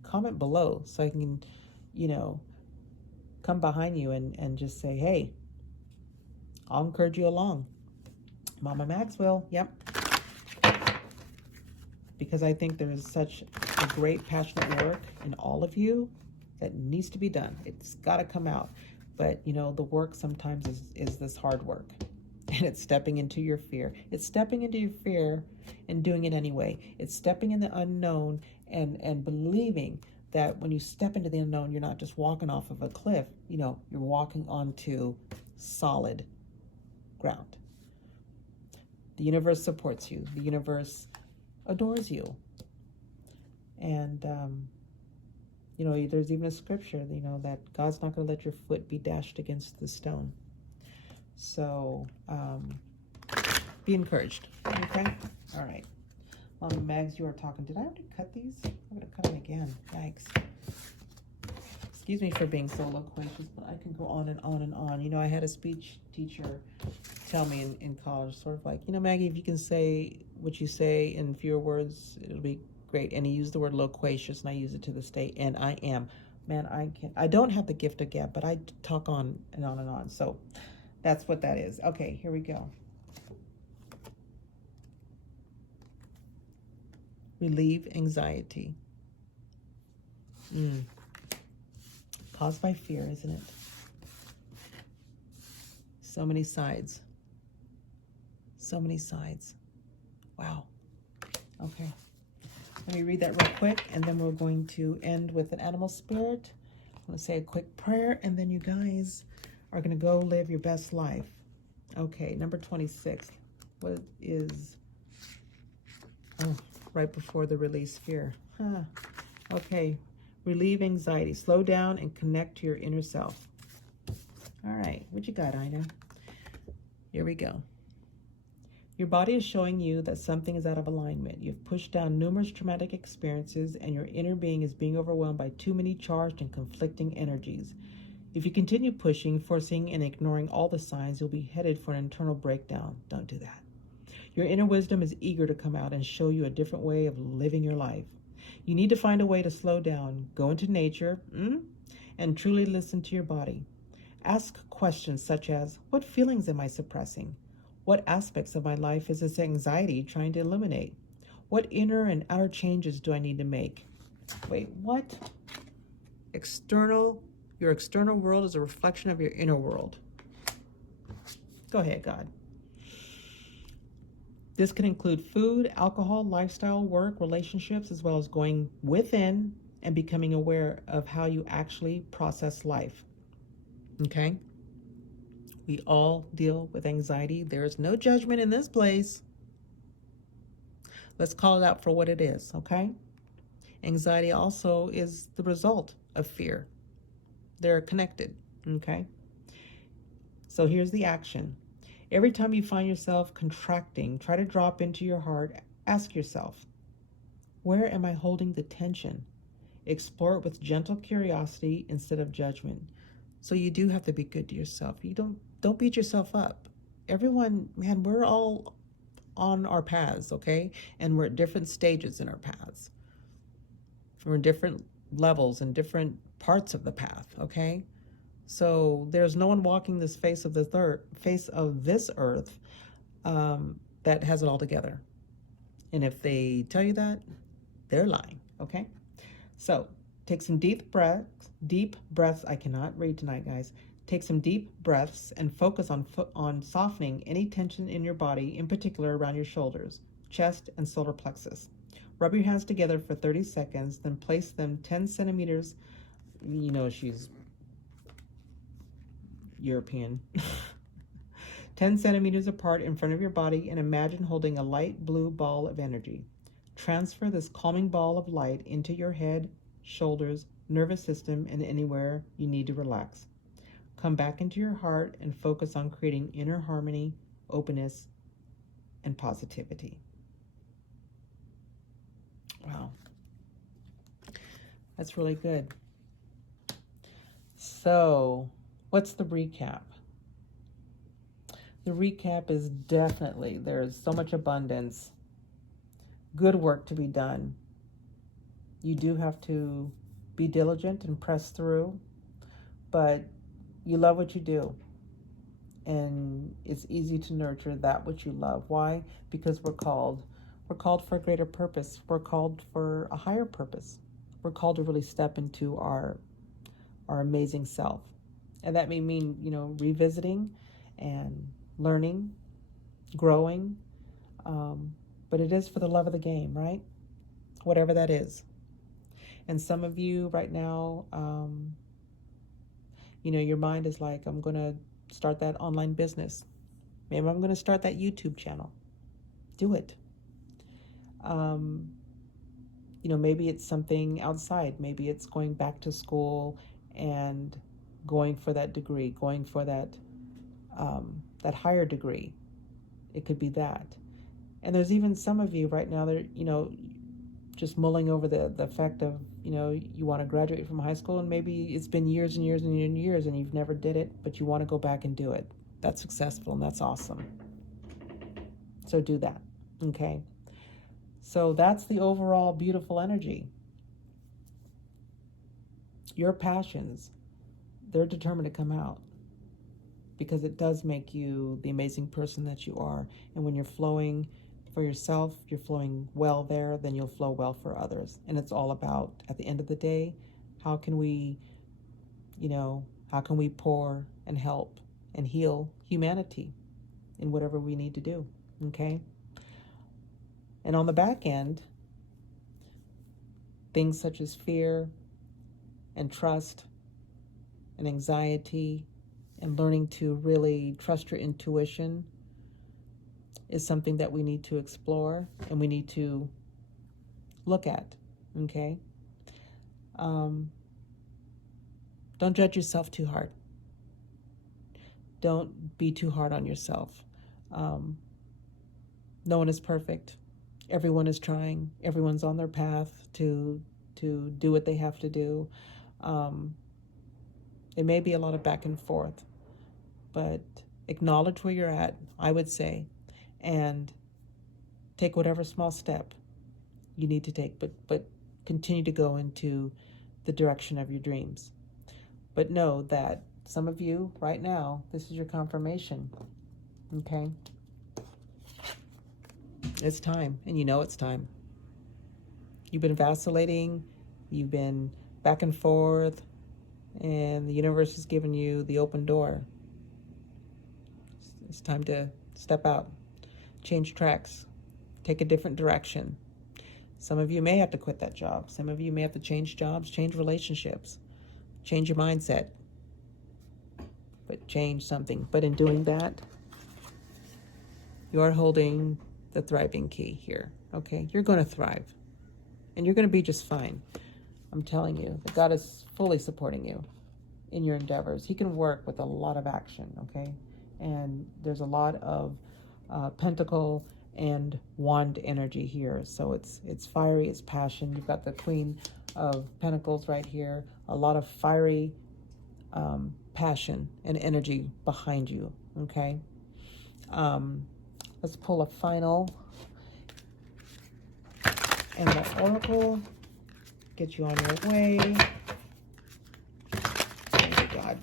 comment below so I can, come behind you and just say, hey, I'll encourage you along. Mama Maxwell, yep. Because I think there's such a great, passionate work in all of you that needs to be done. It's got to come out. But, the work sometimes is this hard work. And it's stepping into your fear. It's stepping into your fear and doing it anyway. It's stepping in the unknown and believing that when you step into the unknown, you're not just walking off of a cliff. You're walking onto solid ground. The universe supports you. The universe adores you. And, there's even a scripture, that God's not going to let your foot be dashed against the stone. So, be encouraged. Okay? All right. Mags, you are talking. Did I already cut these? I'm going to cut them again. Yikes. Excuse me for being so loquacious, but I can go on and on and on. I had a speech teacher tell me in college, sort of like, Maggie, if you can say what you say in fewer words, it'll be great. And he used the word loquacious, and I use it to this day, and I am. Man, I don't have the gift of gab, but I talk on and on and on. So that's what that is. Okay, here we go. Relieve anxiety. Caused by fear, isn't it? So many sides. So many sides. Wow. Okay. Let me read that real quick, and then we're going to end with an animal spirit. I'm going to say a quick prayer, and then you guys are going to go live your best life. Okay, number 26. What is... Oh, right before the release fear. Okay. Relieve anxiety. Slow down and connect to your inner self. All right. What you got, Ina? Here we go. Your body is showing you that something is out of alignment. You've pushed down numerous traumatic experiences, and your inner being is being overwhelmed by too many charged and conflicting energies. If you continue pushing, forcing, and ignoring all the signs, you'll be headed for an internal breakdown. Don't do that. Your inner wisdom is eager to come out and show you a different way of living your life. You need to find a way to slow down, go into nature, and truly listen to your body. Ask questions such as, what feelings am I suppressing? What aspects of my life is this anxiety trying to eliminate? What inner and outer changes do I need to make? Wait, what? Your external world is a reflection of your inner world. Go ahead, God. This can include food, alcohol, lifestyle, work, relationships, as well as going within and becoming aware of how you actually process life. Okay? We all deal with anxiety. There is no judgment in this place. Let's call it out for what it is, okay? Anxiety also is the result of fear. They're connected, okay? So here's the action. Every time you find yourself contracting, try to drop into your heart. Ask yourself, where am I holding the tension? Explore it with gentle curiosity instead of judgment. So you do have to be good to yourself. You don't beat yourself up. Everyone, man, we're all on our paths, okay? And we're at different stages in our paths. We're in different levels and different parts of the path, okay? So there's no one walking this face of this earth that has it all together. And if they tell you that, they're lying, okay? So take some deep breaths. I cannot read tonight, guys. Take some deep breaths and focus on softening any tension in your body, in particular around your shoulders, chest, and solar plexus. Rub your hands together for 30 seconds, then place them 10 centimeters. You know, she's European. 10 centimeters apart in front of your body, and imagine holding a light blue ball of energy. Transfer this calming ball of light into your head, shoulders, nervous system, and anywhere you need to relax. Come back into your heart and focus on creating inner harmony, openness, and positivity. Wow. That's really good. So, what's the recap? The recap is definitely there's so much abundance, good work to be done. You do have to be diligent and press through, but you love what you do. And it's easy to nurture that which you love. Why? Because we're called for a greater purpose. We're called for a higher purpose. We're called to really step into our amazing self. And that may mean, revisiting and learning, growing. But it is for the love of the game, right? Whatever that is. And some of you right now, your mind is like, I'm going to start that online business. Maybe I'm going to start that YouTube channel. Do it. Maybe it's something outside. Maybe it's going back to school and going for that degree, going for that higher degree. It could be that. And there's even some of you right now that, just mulling over the fact of, you want to graduate from high school, and maybe it's been years and years and years and you've never did it, but you want to go back and do it. That's successful and that's awesome. So do that, okay? So that's the overall beautiful energy. Your passions, they're determined to come out because it does make you the amazing person that you are. And when you're flowing for yourself, you're flowing well there, then you'll flow well for others. And it's all about, at the end of the day, how can we pour and help and heal humanity in whatever we need to do, okay? And on the back end, things such as fear and trust and anxiety and learning to really trust your intuition is something that we need to explore and we need to look at, okay? Don't judge yourself too hard. Don't be too hard on yourself. No one is perfect. Everyone is trying. Everyone's on their path to do what they have to do. It may be a lot of back and forth, but acknowledge where you're at, I would say, and take whatever small step you need to take, but continue to go into the direction of your dreams. But know that some of you right now, this is your confirmation. Okay? It's time, and you know it's time. You've been vacillating, you've been back and forth, and the universe has given you the open door. It's time to step out, change tracks, take a different direction. Some of you may have to quit that job. Some of you may have to change jobs, change relationships, change your mindset, but change something. But in doing that, you're holding the thriving key here, okay? You're going to thrive, and you're going to be just fine. I'm telling you that God is fully supporting you in your endeavors. He can work with a lot of action, okay? And there's a lot of pentacle and wand energy here. So it's fiery, it's passion. You've got the Queen of Pentacles right here. A lot of fiery passion and energy behind you, okay? Let's pull a final. And the Oracle, get you on your way. Thank you, God.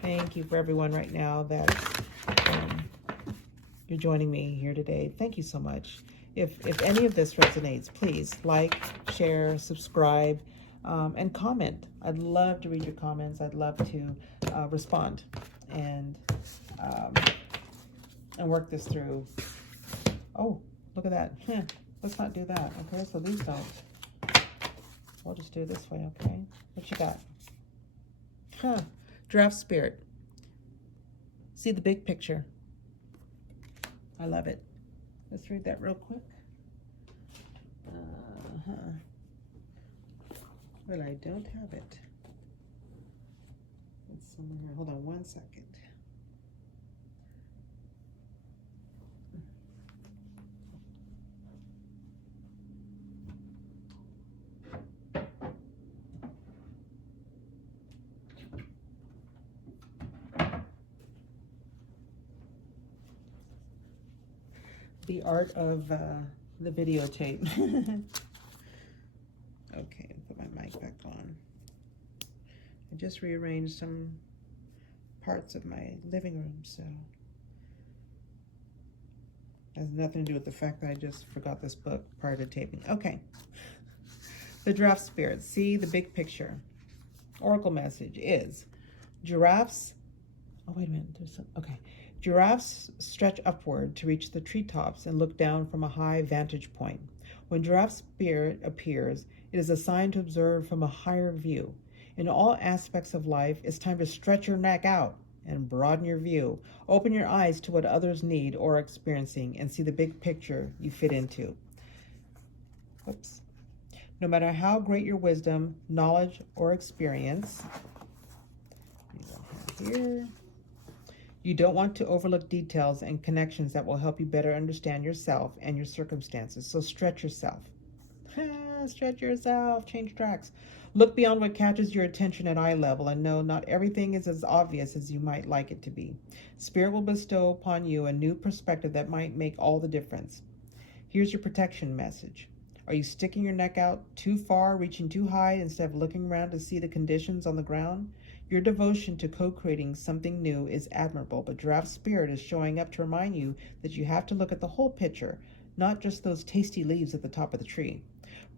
Thank you for everyone right now that you're joining me here today. Thank you so much. If any of this resonates, please like, share, subscribe, and comment. I'd love to read your comments. I'd love to respond and work this through. Oh, look at that. Let's not do that. Okay, so these don't. We'll just do it this way, okay? What you got? Giraffe spirit. See the big picture. I love it. Let's read that real quick. But I don't have it. It's somewhere here. Hold on one second. The art of the videotape. Okay, put my mic back on. I just rearranged some parts of my living room, so it has nothing to do with the fact that I just forgot this book prior to taping. Okay. The giraffe spirit. See the big picture. Oracle message is giraffes. Oh, wait a minute. There's some. Okay. Giraffes stretch upward to reach the treetops and look down from a high vantage point. When giraffe spirit appears, it is a sign to observe from a higher view. In all aspects of life, it's time to stretch your neck out and broaden your view. Open your eyes to what others need or are experiencing and see the big picture you fit into. Oops. No matter how great your wisdom, knowledge, or experience, here. You don't want to overlook details and connections that will help you better understand yourself and your circumstances. So stretch yourself. Stretch yourself. Change tracks. Look beyond what catches your attention at eye level and know not everything is as obvious as you might like it to be. Spirit will bestow upon you a new perspective that might make all the difference. Here's your protection message. Are you sticking your neck out too far, reaching too high instead of looking around to see the conditions on the ground? Your devotion to co-creating something new is admirable, but Giraffe Spirit is showing up to remind you that you have to look at the whole picture, not just those tasty leaves at the top of the tree.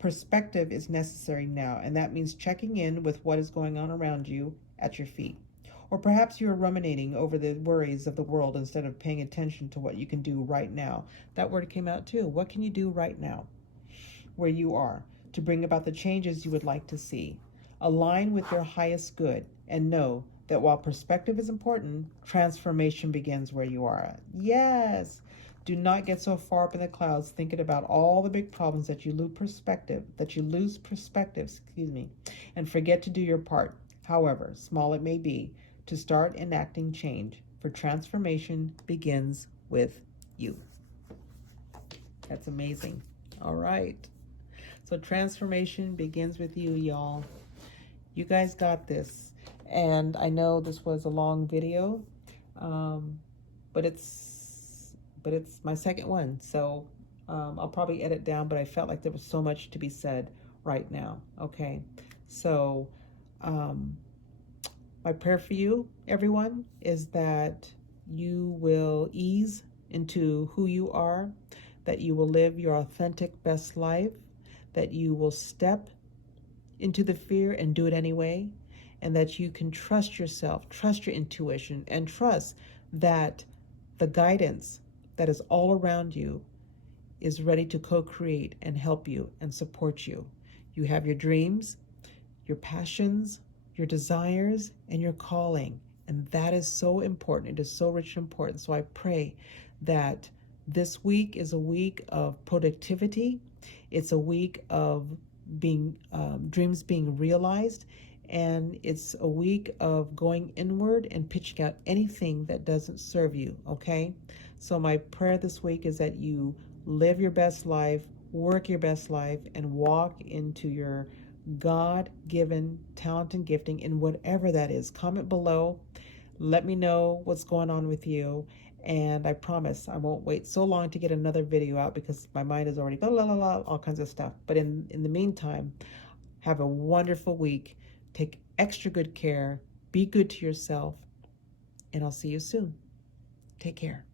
Perspective is necessary now, and that means checking in with what is going on around you at your feet. Or perhaps you are ruminating over the worries of the world instead of paying attention to what you can do right now. That word came out too. What can you do right now, where you are, to bring about the changes you would like to see? Align with your highest good and know that while perspective is important, transformation begins where you are. Yes. Do not get so far up in the clouds thinking about all the big problems that you lose perspective, and forget to do your part, however small it may be, to start enacting change. For transformation begins with you. That's amazing. All right. So transformation begins with you, y'all. You guys got this. And I know this was a long video, but it's my second one. So I'll probably edit down, but I felt like there was so much to be said right now. Okay. So Um, my prayer for you, everyone, is that you will ease into who you are, that you will live your authentic best life, that you will step into the fear and do it anyway, and that you can trust yourself, trust your intuition, and trust that the guidance that is all around you is ready to co-create and help you and support you. You have your dreams, your passions, your desires, and your calling. And that is so important. It is so rich and important. So I pray that this week is a week of productivity. It's a week of dreams being realized. And it's a week of going inward and pitching out anything that doesn't serve you, okay? So my prayer this week is that you live your best life, work your best life, and walk into your God-given talent and gifting in whatever that is. Comment below. Let me know what's going on with you. And I promise I won't wait so long to get another video out because my mind is already blah, blah, blah, blah, all kinds of stuff. But in the meantime, have a wonderful week. Take extra good care. Be good to yourself. And I'll see you soon. Take care.